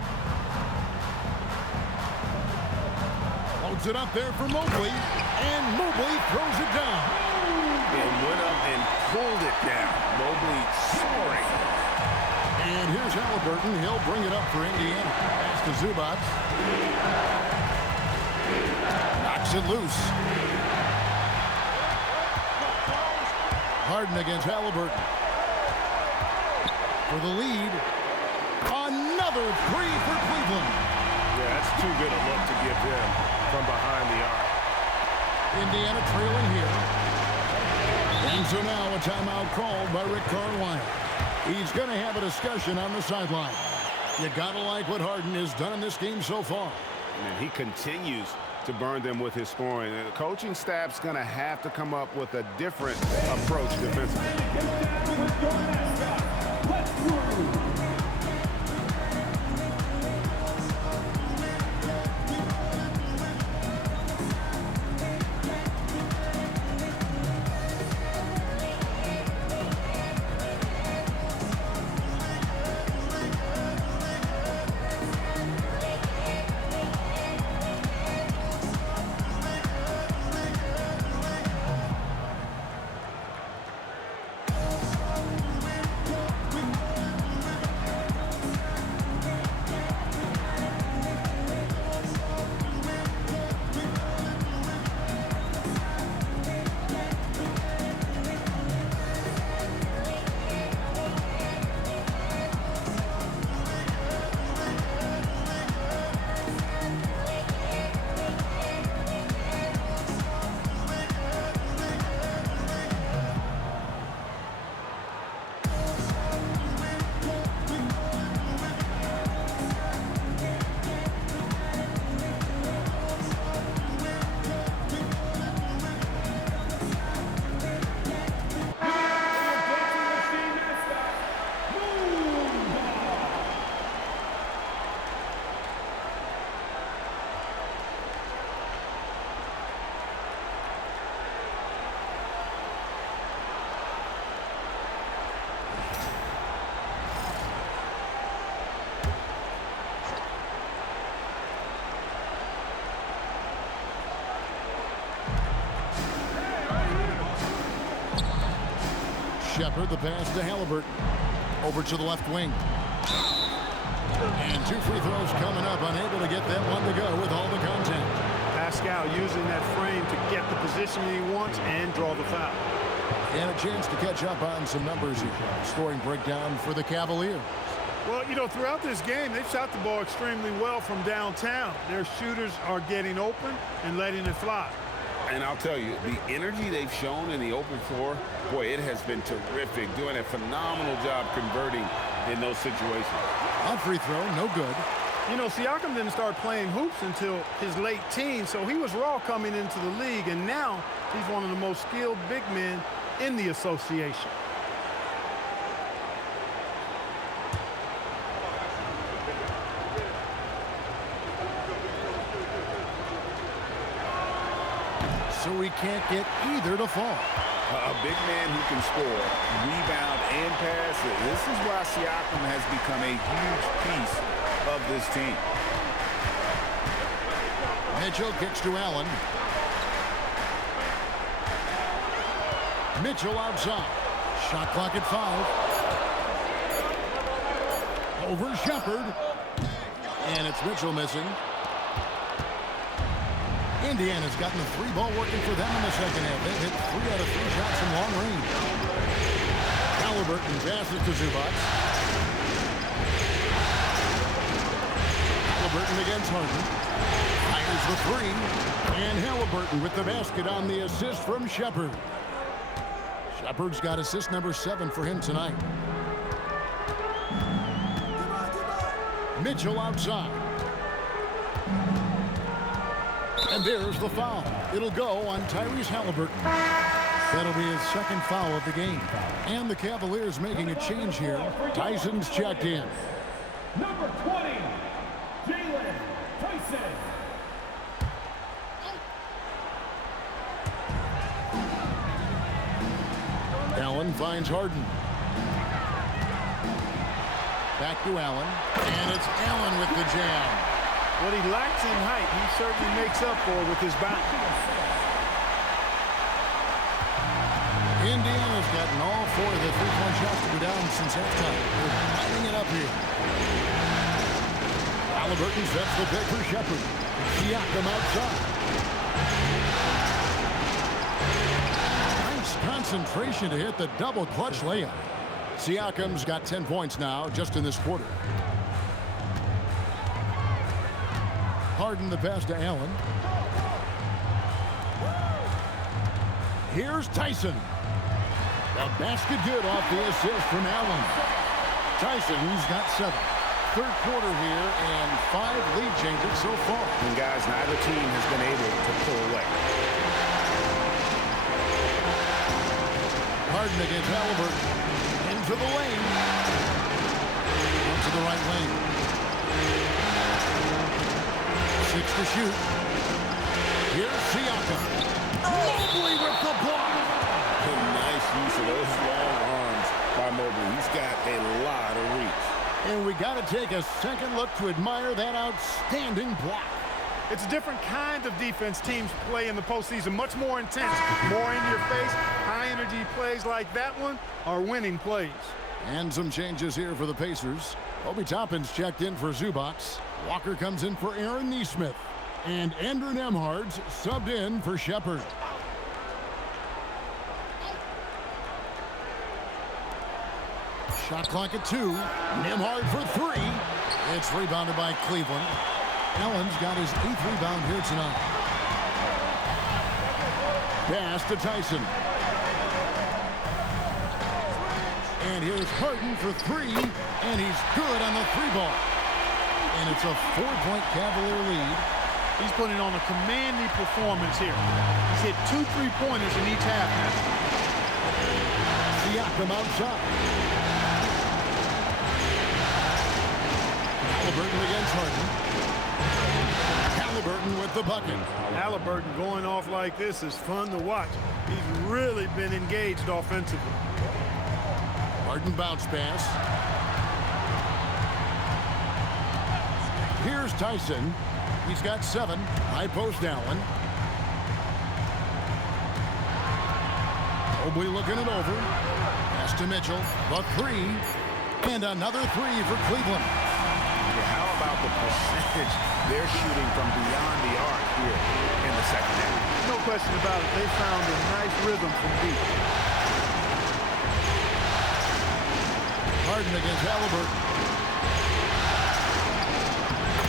Holds it up there for Mobley. And Mobley throws it down. And went up and pulled it down. Mobley soaring. And here's Halliburton. He'll bring it up for Indiana. Pass to Zubac. Knocks it loose. Harden against Halliburton. For the lead. Another 3 for Cleveland. Yeah, that's too good a look to give him from behind the arc. Indiana trailing here. And so now a timeout called by Rick Carlisle. He's going to have a discussion on the sideline. You got to like what Harden has done in this game so far. And he continues to burn them with his scoring. The coaching staff's going to have to come up with a different approach defensively. Shepard, the pass to Halliburton. Over to the left wing. And 2 free throws coming up. Unable to get that one to go with all the contact. Pascal using that frame to get the position he wants and draw the foul. And a chance to catch up on some numbers here. Scoring breakdown for the Cavaliers. Well, you know, throughout this game, they've shot the ball extremely well from downtown. Their shooters are getting open and letting it fly. And I'll tell you, the energy they've shown in the open floor, boy, it has been terrific. Doing a phenomenal job converting in those situations. A free throw, no good. You know, Siakam didn't start playing hoops until his late teens, so he was raw coming into the league, and now he's one of the most skilled big men in the association. So we can't get either to fall. A big man who can score, rebound, and pass. This is why Siakam has become a huge piece of this team. Mitchell kicks to Allen. Mitchell outside. Shot clock at 5. Over Shepherd. And it's Mitchell missing. Indiana's gotten the 3-ball working for them in the second half. They've hit 3 out of 3 shots from long range. Halliburton passes to Zubac. Halliburton against Harden. Fires the 3. And Halliburton with the basket on the assist from Shepherd. Shepherd's got assist number 7 for him tonight. Mitchell outside. And there's the foul. It'll go on Tyrese Halliburton. That'll be his second foul of the game. And the Cavaliers making a change here. Tyson's checked in. Number 20, Jalen Tyson. Allen finds Harden. Back to Allen. And it's Allen with the jam. What he lacks in height, he certainly makes up for with his bounce. Indiana's gotten all 4 of the 3-point shots to go down since halftime. They're lining it up here. Halliburton sets the pick for Shepherd. Siakam outside. Nice concentration to hit the double clutch layup. Siakam's got 10 points now just in this quarter. Harden the pass to Allen. Here's Tyson. The basket good off the assist from Allen. Tyson's got 7. Third quarter here and 5 lead changes so far. And guys, neither team has been able to pull away. Harden against Halliburton. Into the lane. To the right lane. 6 to shoot. Here's Siakam. Mobley with the block. Nice use of those long arms by Mobley. He's got a lot of reach. And we got to take a second look to admire that outstanding block. It's a different kind of defense teams play in the postseason. Much more intense, more in your face. High-energy plays like that one are winning plays. And some changes here for the Pacers. Obi Toppin's checked in for Zubac. Walker comes in for Aaron Nesmith. And Andrew Nembhard's subbed in for Shepherd. Shot clock at 2. Nembhard for 3. It's rebounded by Cleveland. Allen's got his 8th rebound here tonight. Pass to Tyson. And here's Harden for 3. And he's good on the 3-ball. And it's a 4-point Cavalier lead. He's putting on a commanding performance here. He's hit 2 3-pointers in each half now. Siakam outside. Halliburton against Harden. Halliburton with the bucket. Halliburton going off like this is fun to watch. He's really been engaged offensively. Harden bounce pass. Here's Tyson. He's got 7. High post Allen. Mobley looking it over. Pass to Mitchell. The 3. And another 3 for Cleveland. How about the percentage they're shooting from beyond the arc here in the second half? No question about it. They found a nice rhythm from deep. Harden against Halliburton.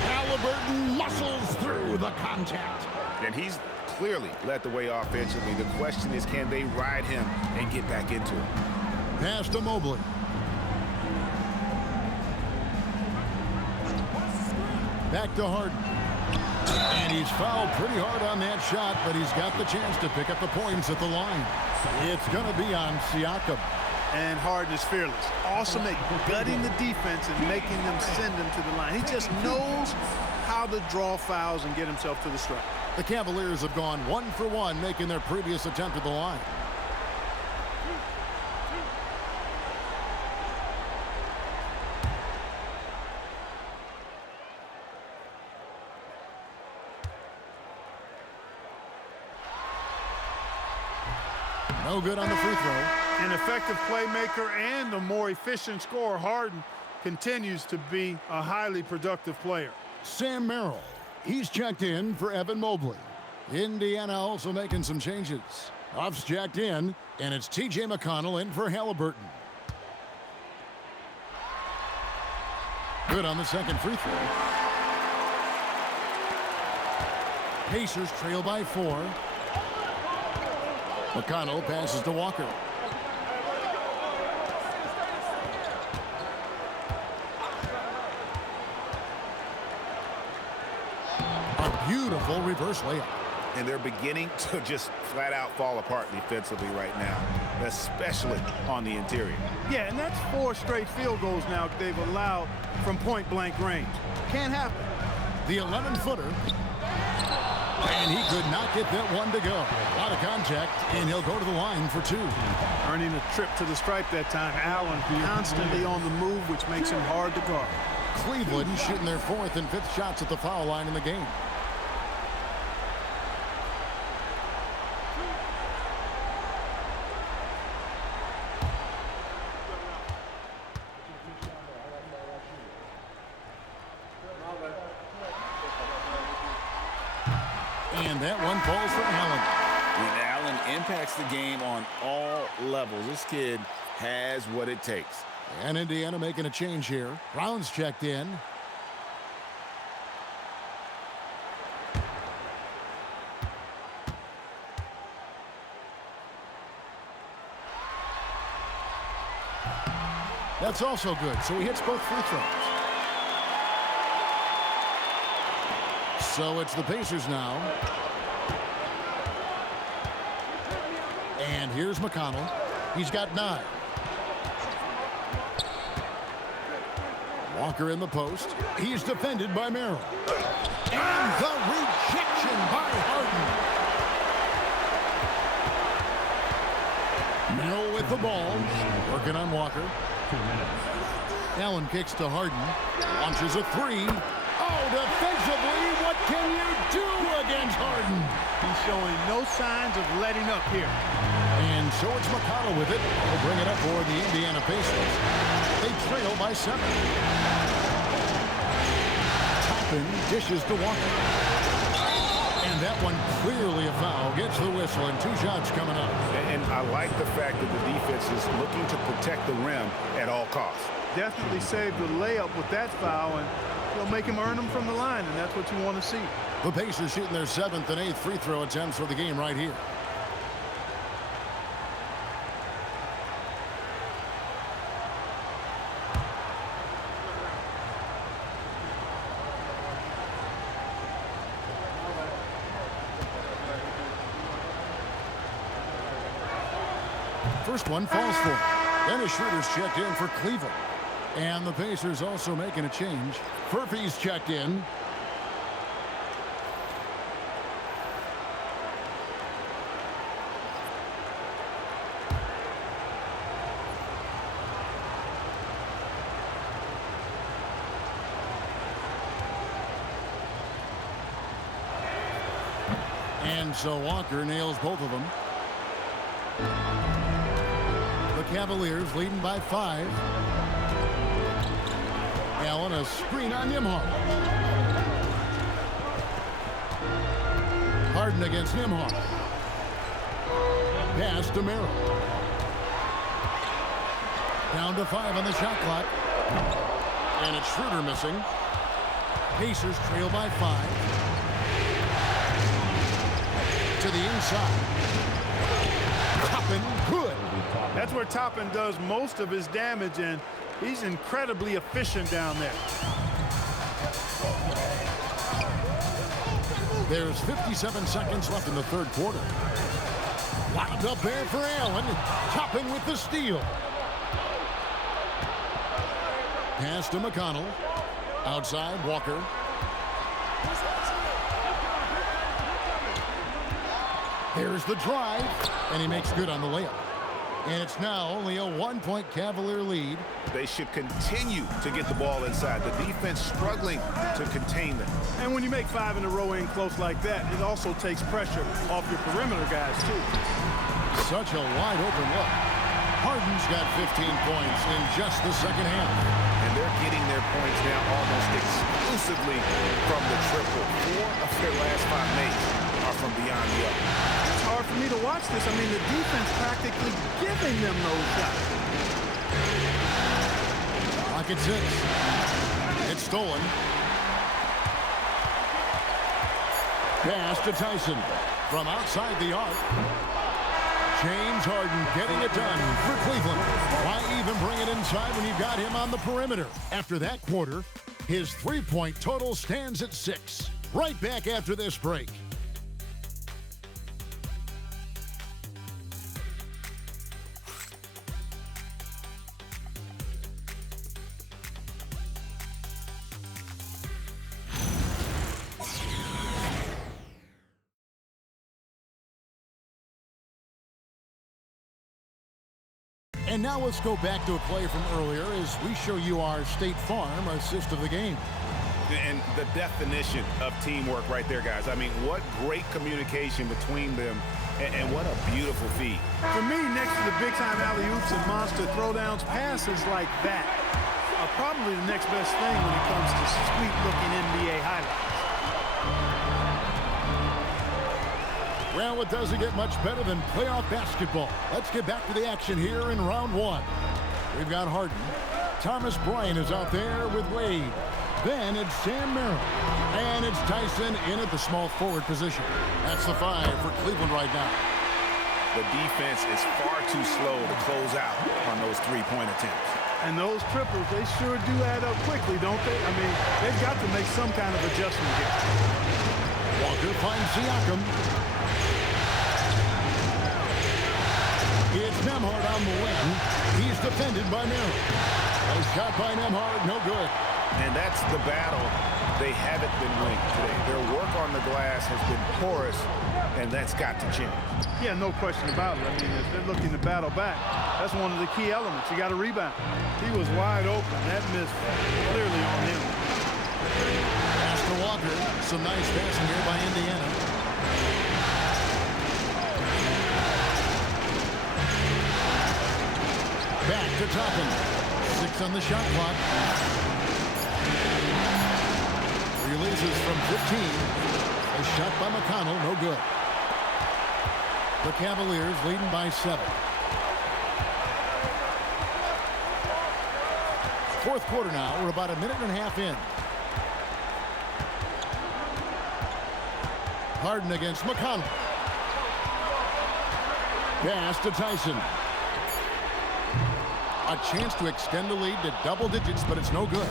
Halliburton muscles through the contact. And he's clearly led the way offensively. The question is, can they ride him and get back into it? Pass to Mobley. Back to Harden. And he's fouled pretty hard on that shot, but he's got the chance to pick up the points at the line. It's going to be on Siakam. And Harden is fearless. Awesome at gutting the defense and making them send him to the line. He just knows how to draw fouls and get himself to the stripe. The Cavaliers have gone 1 for 1, making their previous attempt at the line. No good on the free throw. An effective playmaker and a more efficient scorer, Harden continues to be a highly productive player. Sam Merrill, he's checked in for Evan Mobley. Indiana also making some changes. Huff's checked in, and it's T.J. McConnell in for Halliburton. Good on the second free throw. Pacers trail by 4. McConnell passes to Walker. A beautiful reverse layup. And they're beginning to just flat out fall apart defensively right now, especially on the interior. Yeah, and that's 4 straight field goals now they've allowed from point-blank range. Can't happen. The 11-footer. And he could not get that one to go. A lot of contact, and he'll go to the line for 2. Earning a trip to the stripe that time. Allen constantly on the move, which makes him hard to guard. Cleveland shooting their 4th and 5th shots at the foul line in the game. And that one falls for Allen. And Allen impacts the game on all levels. This kid has what it takes. And Indiana making a change here. Brown's checked in. That's also good, so he hits both free throws. So it's the Pacers now. And here's McConnell. He's got 9. Walker in the post. He's defended by Merrill. And the rejection by Harden. Merrill with the ball. Working on Walker. 2 minutes. Allen kicks to Harden. Launches a 3. Oh, defensively, what can you do against Harden? He's showing no signs of letting up here. And so it's McConnell with it. He'll bring it up for the Indiana Pacers. They trail by 7. Toppin dishes to Walker. And that one clearly a foul. Gets the whistle and 2 shots coming up. And I like the fact that the defense is looking to protect the rim at all costs. Definitely saved the layup with that foul, and he'll make him earn them from the line, and that's what you want to see. The Pacers shooting their 7th and 8th free throw attempts for the game right here. First one falls for him. Dennis Schroeder's checked in for Cleveland. And the Pacers also making a change. Furphy's checked in. And so Walker nails both of them. The Cavaliers leading by 5. Allen a screen on Nembhard. Harden against Nembhard. Pass to Merrill. Down to 5 on the shot clock. And it's Schroeder missing. Pacers trail by 5. To the inside. Toppin good. That's where Toppin does most of his damage, and he's incredibly efficient down there. There's 57 seconds left in the third quarter. Wound up there for Allen. Toppin with the steal. Pass to McConnell. Outside, Walker. Here's the drive, and he makes good on the layup. And it's now only a 1-point Cavalier lead. They should continue to get the ball inside. The defense struggling to contain them. And when you make 5 in a row in close like that, it also takes pressure off your perimeter guys, too. Such a wide open look. Harden's got 15 points in just the second half. And they're getting their points now almost exclusively from the triple. 4 of their last 5 makes are from beyond the arc. It's hard for me to watch this. I mean, the defense practically giving them those shots. Clock at 6. It's stolen. Pass to Tyson from outside the arc. James Harden getting it done for Cleveland. Why even bring it inside when you've got him on the perimeter? After that quarter, his three-point total stands at 6. Right back after this break. And now let's go back to a play from earlier as we show you our State Farm assist of the game. And the definition of teamwork right there, guys. I mean, what great communication between them, and what a beautiful feed. For me, next to the big-time alley-oops and monster throwdowns, passes like that are probably the next best thing when it comes to sweet-looking NBA highlights. Well, it doesn't get much better than playoff basketball. Let's get back to the action here in round 1. We've got Harden. Thomas Bryant is out there with Wade. Then it's Sam Merrill. And it's Tyson in at the small forward position. That's the 5 for Cleveland right now. The defense is far too slow to close out on those three-point attempts. And those triples, they sure do add up quickly, don't they? I mean, they've got to make some kind of adjustment here. Walker finds Siakam. It's Nembhard on the wing. He's defended by Merrill. A shot by Nembhard, no good. And that's the battle they haven't been winning today. Their work on the glass has been porous, and that's got to change. Yeah, no question about it. I mean, if they're looking to battle back, that's one of the key elements. You got to rebound. He was wide open. That miss clearly on him. Pass to Walker. Some nice passing here by Indiana. Back to Toppin. 6 on the shot clock. Releases from 15. A shot by McConnell, no good. The Cavaliers leading by 7. Fourth quarter now. We're about a minute and a half in. Harden against McConnell. Pass to Tyson. A chance to extend the lead to double digits, but it's no good.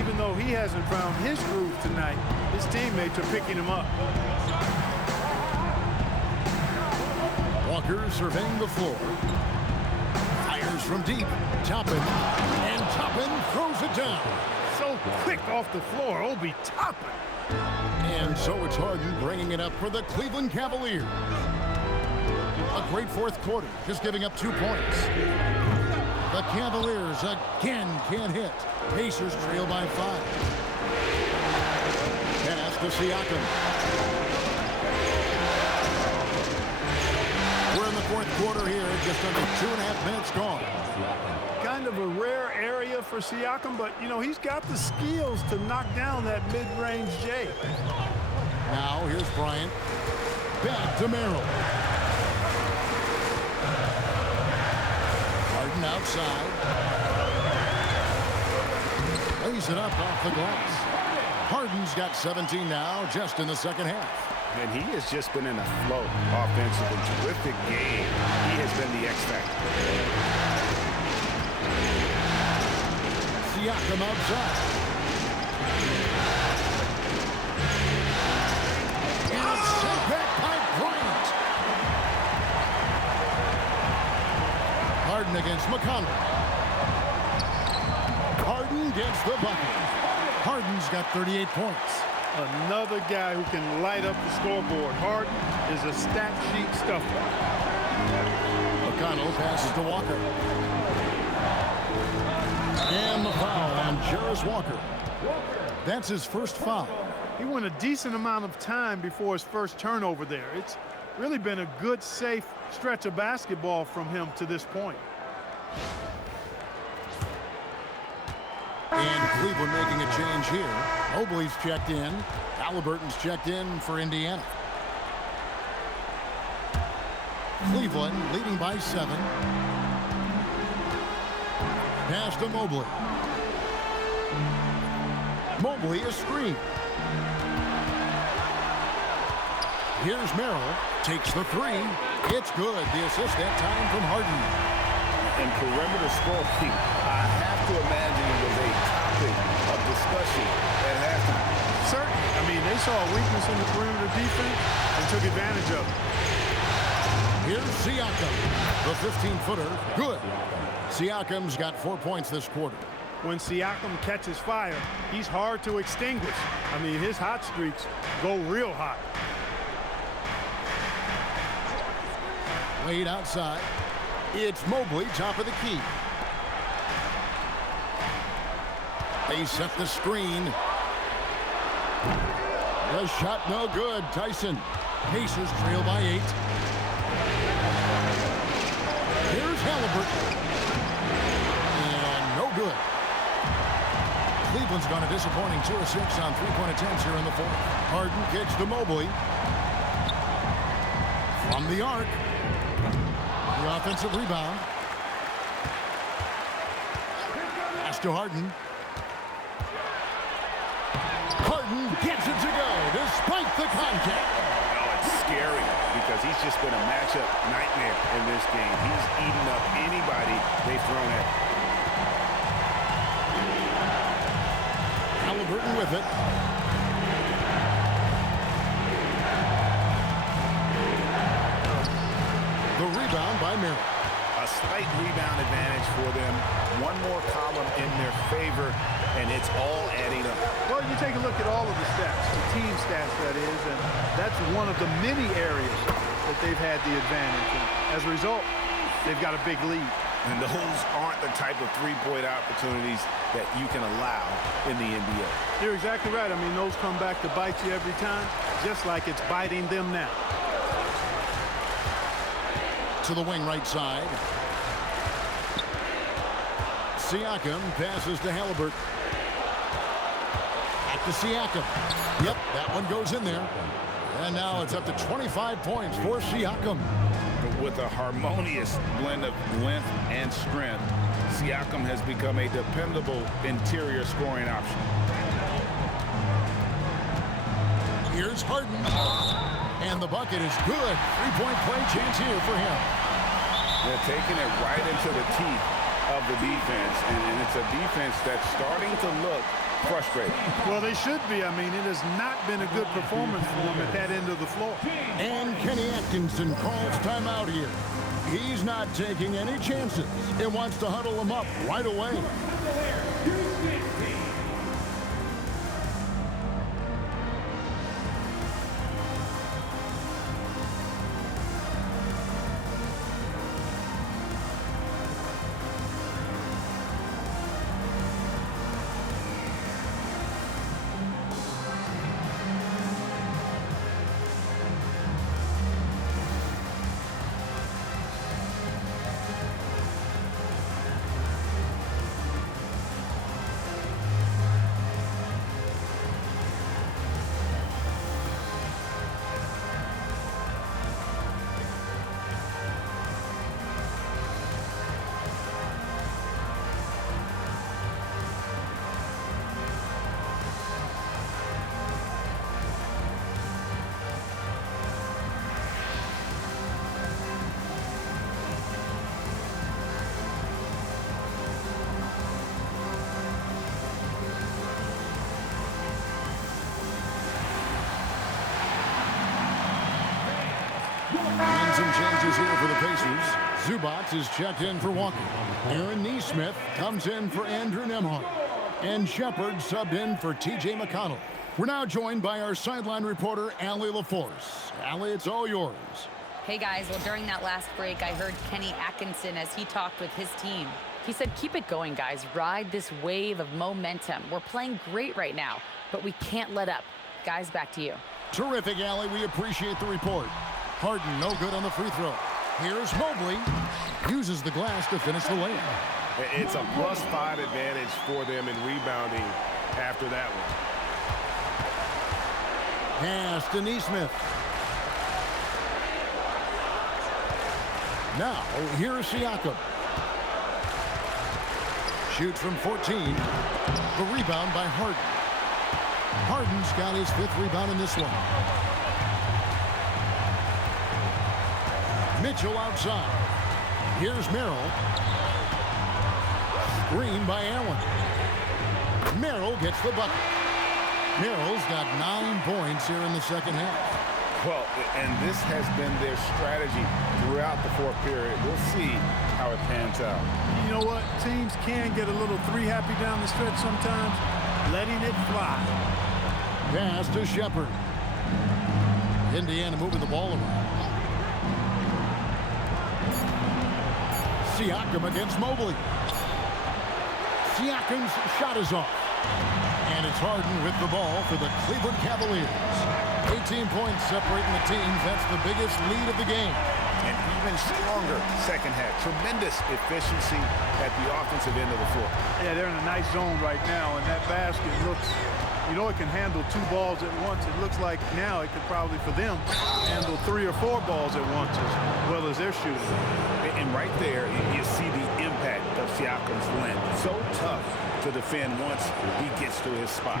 Even though he hasn't found his groove tonight, his teammates are picking him up. Walker surveying the floor. Fires from deep. Toppin. And Toppin throws it down. So quick off the floor, Obi Toppin. And so it's Harden bringing it up for the Cleveland Cavaliers. A great fourth quarter, just giving up 2 points. The Cavaliers again can't hit. Pacers trail by 5. Pass to Siakam. We're in the fourth quarter here, just under 2.5 minutes gone. Kind of a rare area for Siakam, but, you know, he's got the skills to knock down that mid-range J. Now, here's Bryant. Back to Merrill. Harden outside. Lays it up off the glass. Harden's got 17 now, just in the second half. And he has just been in a flow offensively. Terrific game. He has been the X factor. Siakam outside. McConnell. Harden gets the bucket. Harden's got 38 points. Another guy who can light up the scoreboard. Harden is a stat sheet stuffer. McConnell passes to Walker. And the foul on Jarris Walker. That's his first foul. He went a decent amount of time before his first turnover there. It's really been a good, safe stretch of basketball from him to this point. And Cleveland making a change here. Mobley's checked in. Halliburton's checked in for Indiana. Cleveland leading by 7. Pass to Mobley. Mobley a screen. Here's Merrill. Takes the 3. It's good. The assist that time from Harden. And perimeter scoring, I have to imagine it was a topic of discussion at halftime. Certainly. I mean, they saw a weakness in the perimeter defense and took advantage of it. Here's Siakam. The 15-footer. Good. Siakam's got 4 points this quarter. When Siakam catches fire, he's hard to extinguish. I mean, his hot streaks go real hot. Wade outside. It's Mobley, top of the key. They set the screen. The shot no good. Tyson. Pacers trail by 8. Here's Halliburton. And no good. Cleveland's gone a disappointing 2 of 6 on 3-point attempts here in the 4th. Harden kicks to Mobley. From the arc. The offensive rebound. Pass to Harden. Harden gets it to go despite the contact. Oh, it's scary because he's just been a matchup nightmare in this game. He's eaten up anybody they've thrown at him. Halliburton with it. The rebound by Merrill. A slight rebound advantage for them. One more column in their favor, and it's all adding up. Well, you take a look at all of the stats, the team stats that is, and that's one of the many areas that they've had the advantage. And as a result, they've got a big lead. And those aren't the type of three-point opportunities that you can allow in the NBA. You're exactly right. I mean, those come back to bite you every time, just like it's biting them now. To the wing right side. Siakam passes to Halliburton. Back to Siakam. Yep, that one goes in there. And now it's up to 25 points for Siakam. With a harmonious blend of length and strength, Siakam has become a dependable interior scoring option. Here's Harden. And the bucket is good. 3-point play chance here for him. They're taking it right into the teeth of the defense, and it's a defense that's starting to look frustrated. Well, they should be. I mean, it has not been a good performance for them at that end of the floor. And Kenny Atkinson calls timeout here. He's not taking any chances. He wants to huddle them up right away. And some changes here for the Pacers. Zubac is checked in for Walker. Aaron Nesmith comes in for Andrew Nembhard. And Shepard subbed in for T.J. McConnell. We're now joined by our sideline reporter, Allie LaForce. Allie, it's all yours. Hey guys, well during that last break, I heard Kenny Atkinson as he talked with his team. He said, keep it going, guys. Ride this wave of momentum. We're playing great right now, but we can't let up. Guys, back to you. Terrific, Allie. We appreciate the report. Harden, no good on the free throw. Here's Mobley. Uses the glass to finish the layup. It's a +5 advantage for them in rebounding after that one. Pass to Nesmith. Now, here's Siakam. Shoots from 14. The rebound by Harden. Harden's got his 5th rebound in this one. Mitchell outside. Here's Merrill. Screen by Allen. Merrill gets the bucket. Merrill's got 9 points here in the second half. Well, and this has been their strategy throughout the fourth period. We'll see how it pans out. You know what? Teams can get a little three-happy down the stretch sometimes, letting it fly. Pass to Shepard. Indiana moving the ball around. Siakam against Mobley. Siakam's shot is off. And it's Harden with the ball for the Cleveland Cavaliers. 18 points separating the teams. That's the biggest lead of the game. And even stronger second half. Tremendous efficiency at the offensive end of the floor. Yeah, they're in a nice zone right now, and that basket looks, you know, it can handle 2 balls at once. It looks like now it could probably, for them, handle 3 or 4 balls at once as well as they're shooting. And right there, you see the impact of Siakam's length. So tough to defend once he gets to his spot.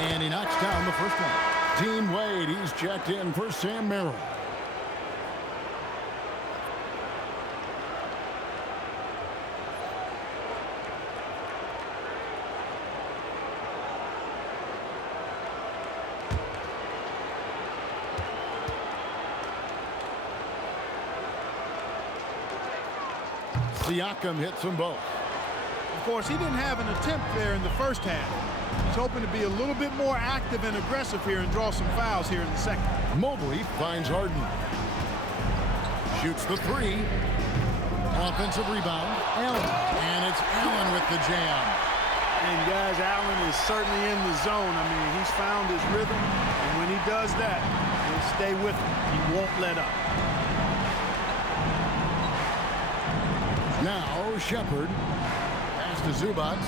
And he knocks down the first one. Dean Wade, he's checked in for Sam Merrill. Siakam hits them both. Of course, he didn't have an attempt there in the first half. He's hoping to be a little bit more active and aggressive here and draw some fouls here in the second. Mobley finds Harden. Shoots the 3. Offensive rebound. Allen. And it's Allen with the jam. And guys, Allen is certainly in the zone. I mean, he's found his rhythm. And when he does that, he'll stay with it. He won't let up. Now, Shepard. Pass to Zubac.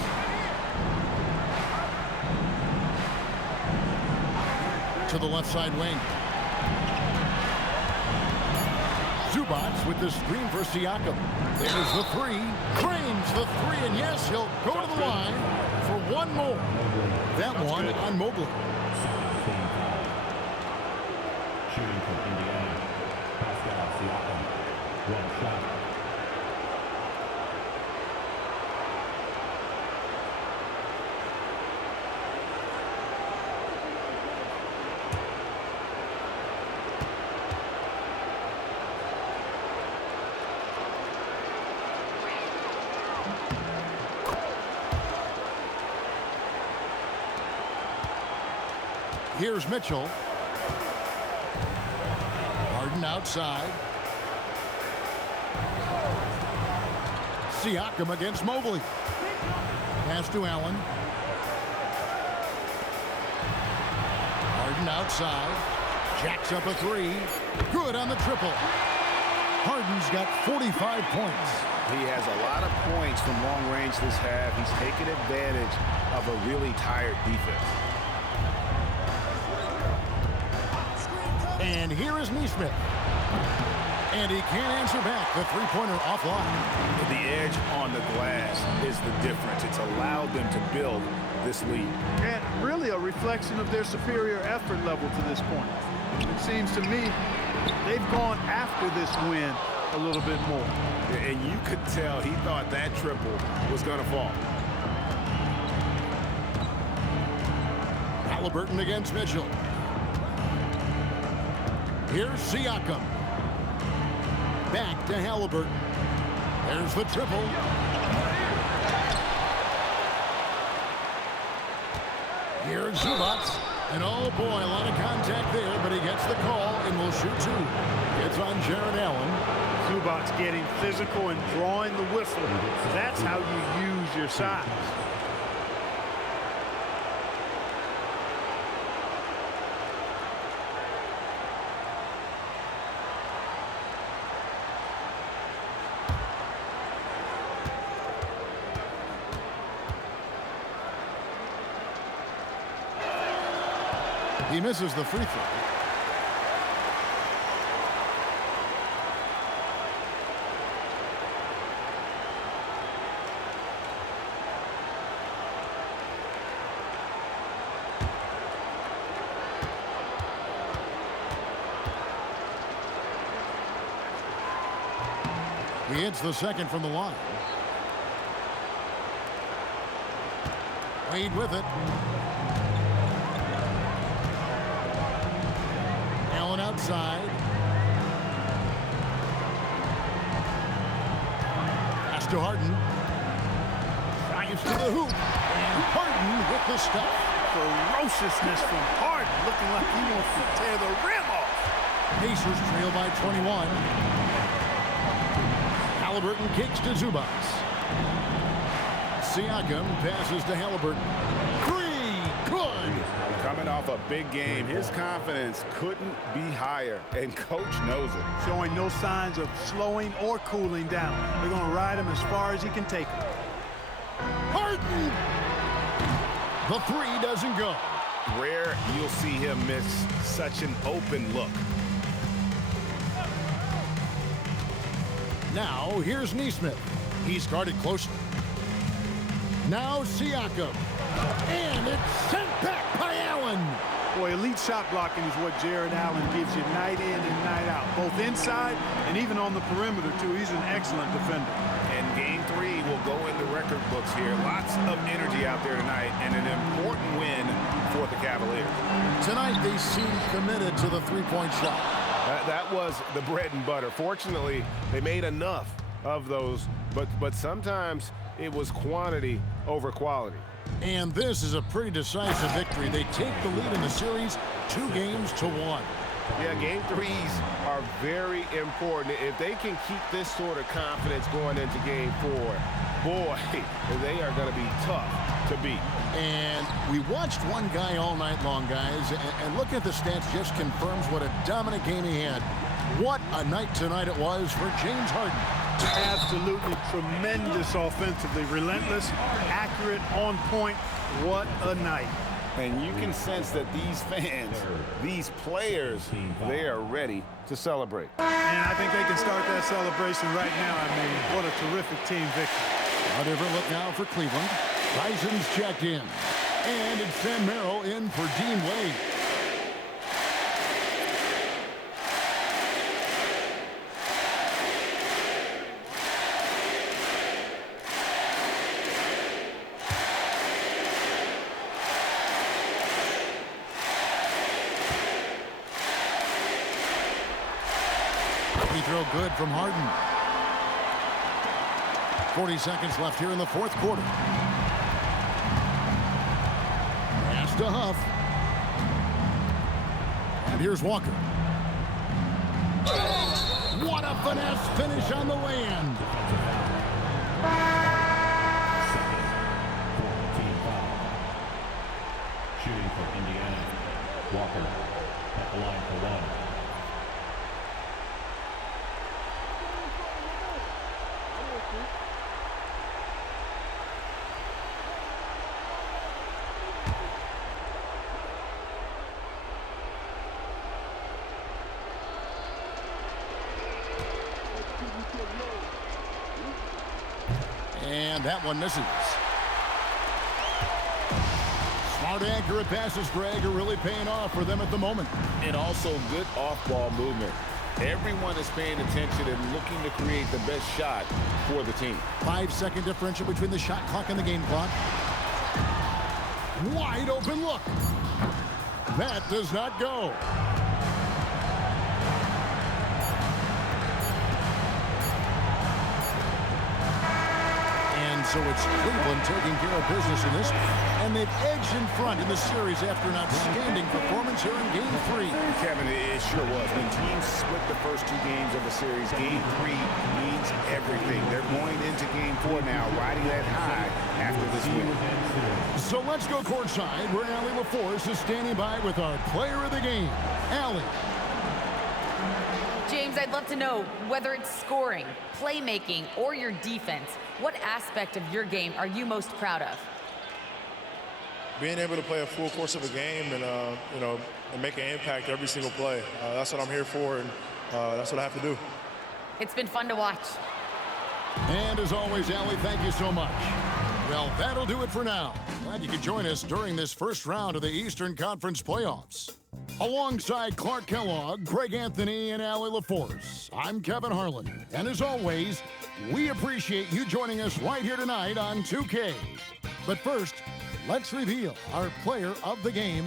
To the left side wing. Zubac with the screen for Siakam. There's the 3. Cranes the 3, and yes, he'll go to the line for one more. That one on Mobley. Shooting from Indiana, Pascal Siakam, 1 shot. Here's Mitchell. Harden outside. Siakam against Mobley. Pass to Allen. Harden outside. Jacks up a 3. Good on the triple. Harden's got 45 points. He has a lot of points from long range this half. He's taken advantage of a really tired defense. And here is Nesmith. And he can't answer back. The three-pointer offline. The edge on the glass is the difference. It's allowed them to build this lead. And really a reflection of their superior effort level to this point. It seems to me they've gone after this win a little bit more. And you could tell he thought that triple was going to fall. Halliburton against Mitchell. Here's Siakam. Back to Halliburton. There's the triple. Here's Zubac. And oh boy, a lot of contact there, but he gets the call and will shoot two. It's on Jared Allen. Zubac getting physical and drawing the whistle. That's how you use your size. He misses the free throw. He hits the second from the line. Wade with it. Allen outside. Pass to Harden. Drives to the hoop. And Harden with the stuff. Ferociousness from Harden, looking like he wants to tear the rim off. Pacers trail by 21. Halliburton kicks to Zubac. Siakam passes to Halliburton. Three, good. Coming off a big game, his confidence couldn't be higher, and coach knows it. Showing no signs of slowing or cooling down. They're going to ride him as far as he can take him. Harden! The three doesn't go. Rare you'll see him miss such an open look. Now, here's Nesmith. He's guarded closely. Now Siakam. And it's sent back by Allen. Boy, elite shot blocking is what Jared Allen gives you night in and night out. Both inside and even on the perimeter, too. He's an excellent defender. And game 3 will go in the record books here. Lots of energy out there tonight and an important win for the Cavaliers. Tonight, they seem committed to the three-point shot. That was the bread and butter. Fortunately, they made enough of those, but sometimes it was quantity over quality. And this is a pretty decisive victory. They take the lead in the series 2-1. Yeah, game 3s are very important. If they can keep this sort of confidence going into game 4, boy, they are going to be tough to beat. And we watched one guy all night long, guys, and looking at the stats just confirms what a dominant game he had. What a night tonight it was for James Harden. Absolutely tremendous offensively. Relentless, accurate, on point. What a night. And you can sense that these fans, these players, they are ready to celebrate. And I think they can start that celebration right now. I mean, what a terrific team victory. A different look now for Cleveland. Tyson's checked in. And it's Sam Merrill in for Dean Wade. Free throw good from Harden. 40 seconds left here in the fourth quarter. Pass to Huff. And here's Walker. What a finesse finish on the land. Shooting for Indiana. Walker at the line for one. And that one misses. Smart, accurate passes, Greg, are really paying off for them at the moment. And also good off-ball movement. Everyone is paying attention and looking to create the best shot for the team. 5-second differential between the shot clock and the game clock. Wide open look. That does not go. And so it's Cleveland taking care of business in this one. And they've edged in front in the series after an outstanding performance here in Game 3. Kevin, it sure was. When teams split the first 2 games of the series, Game 3 means everything. They're going into Game 4 now, riding that high after this win. So let's go courtside, where Allie LaForce is standing by with our player of the game, Allie. James, I'd love to know whether it's scoring, playmaking, or your defense. What aspect of your game are you most proud of? Being able to play a full course of a game and, and make an impact every single play. That's what I'm here for, and that's what I have to do. It's been fun to watch. And as always, Allie, thank you so much. Well, that'll do it for now. Glad you could join us during this first round of the Eastern Conference playoffs. Alongside Clark Kellogg, Greg Anthony, and Allie LaForce, I'm Kevin Harlan. And as always, we appreciate you joining us right here tonight on 2K. But first, let's reveal our player of the game,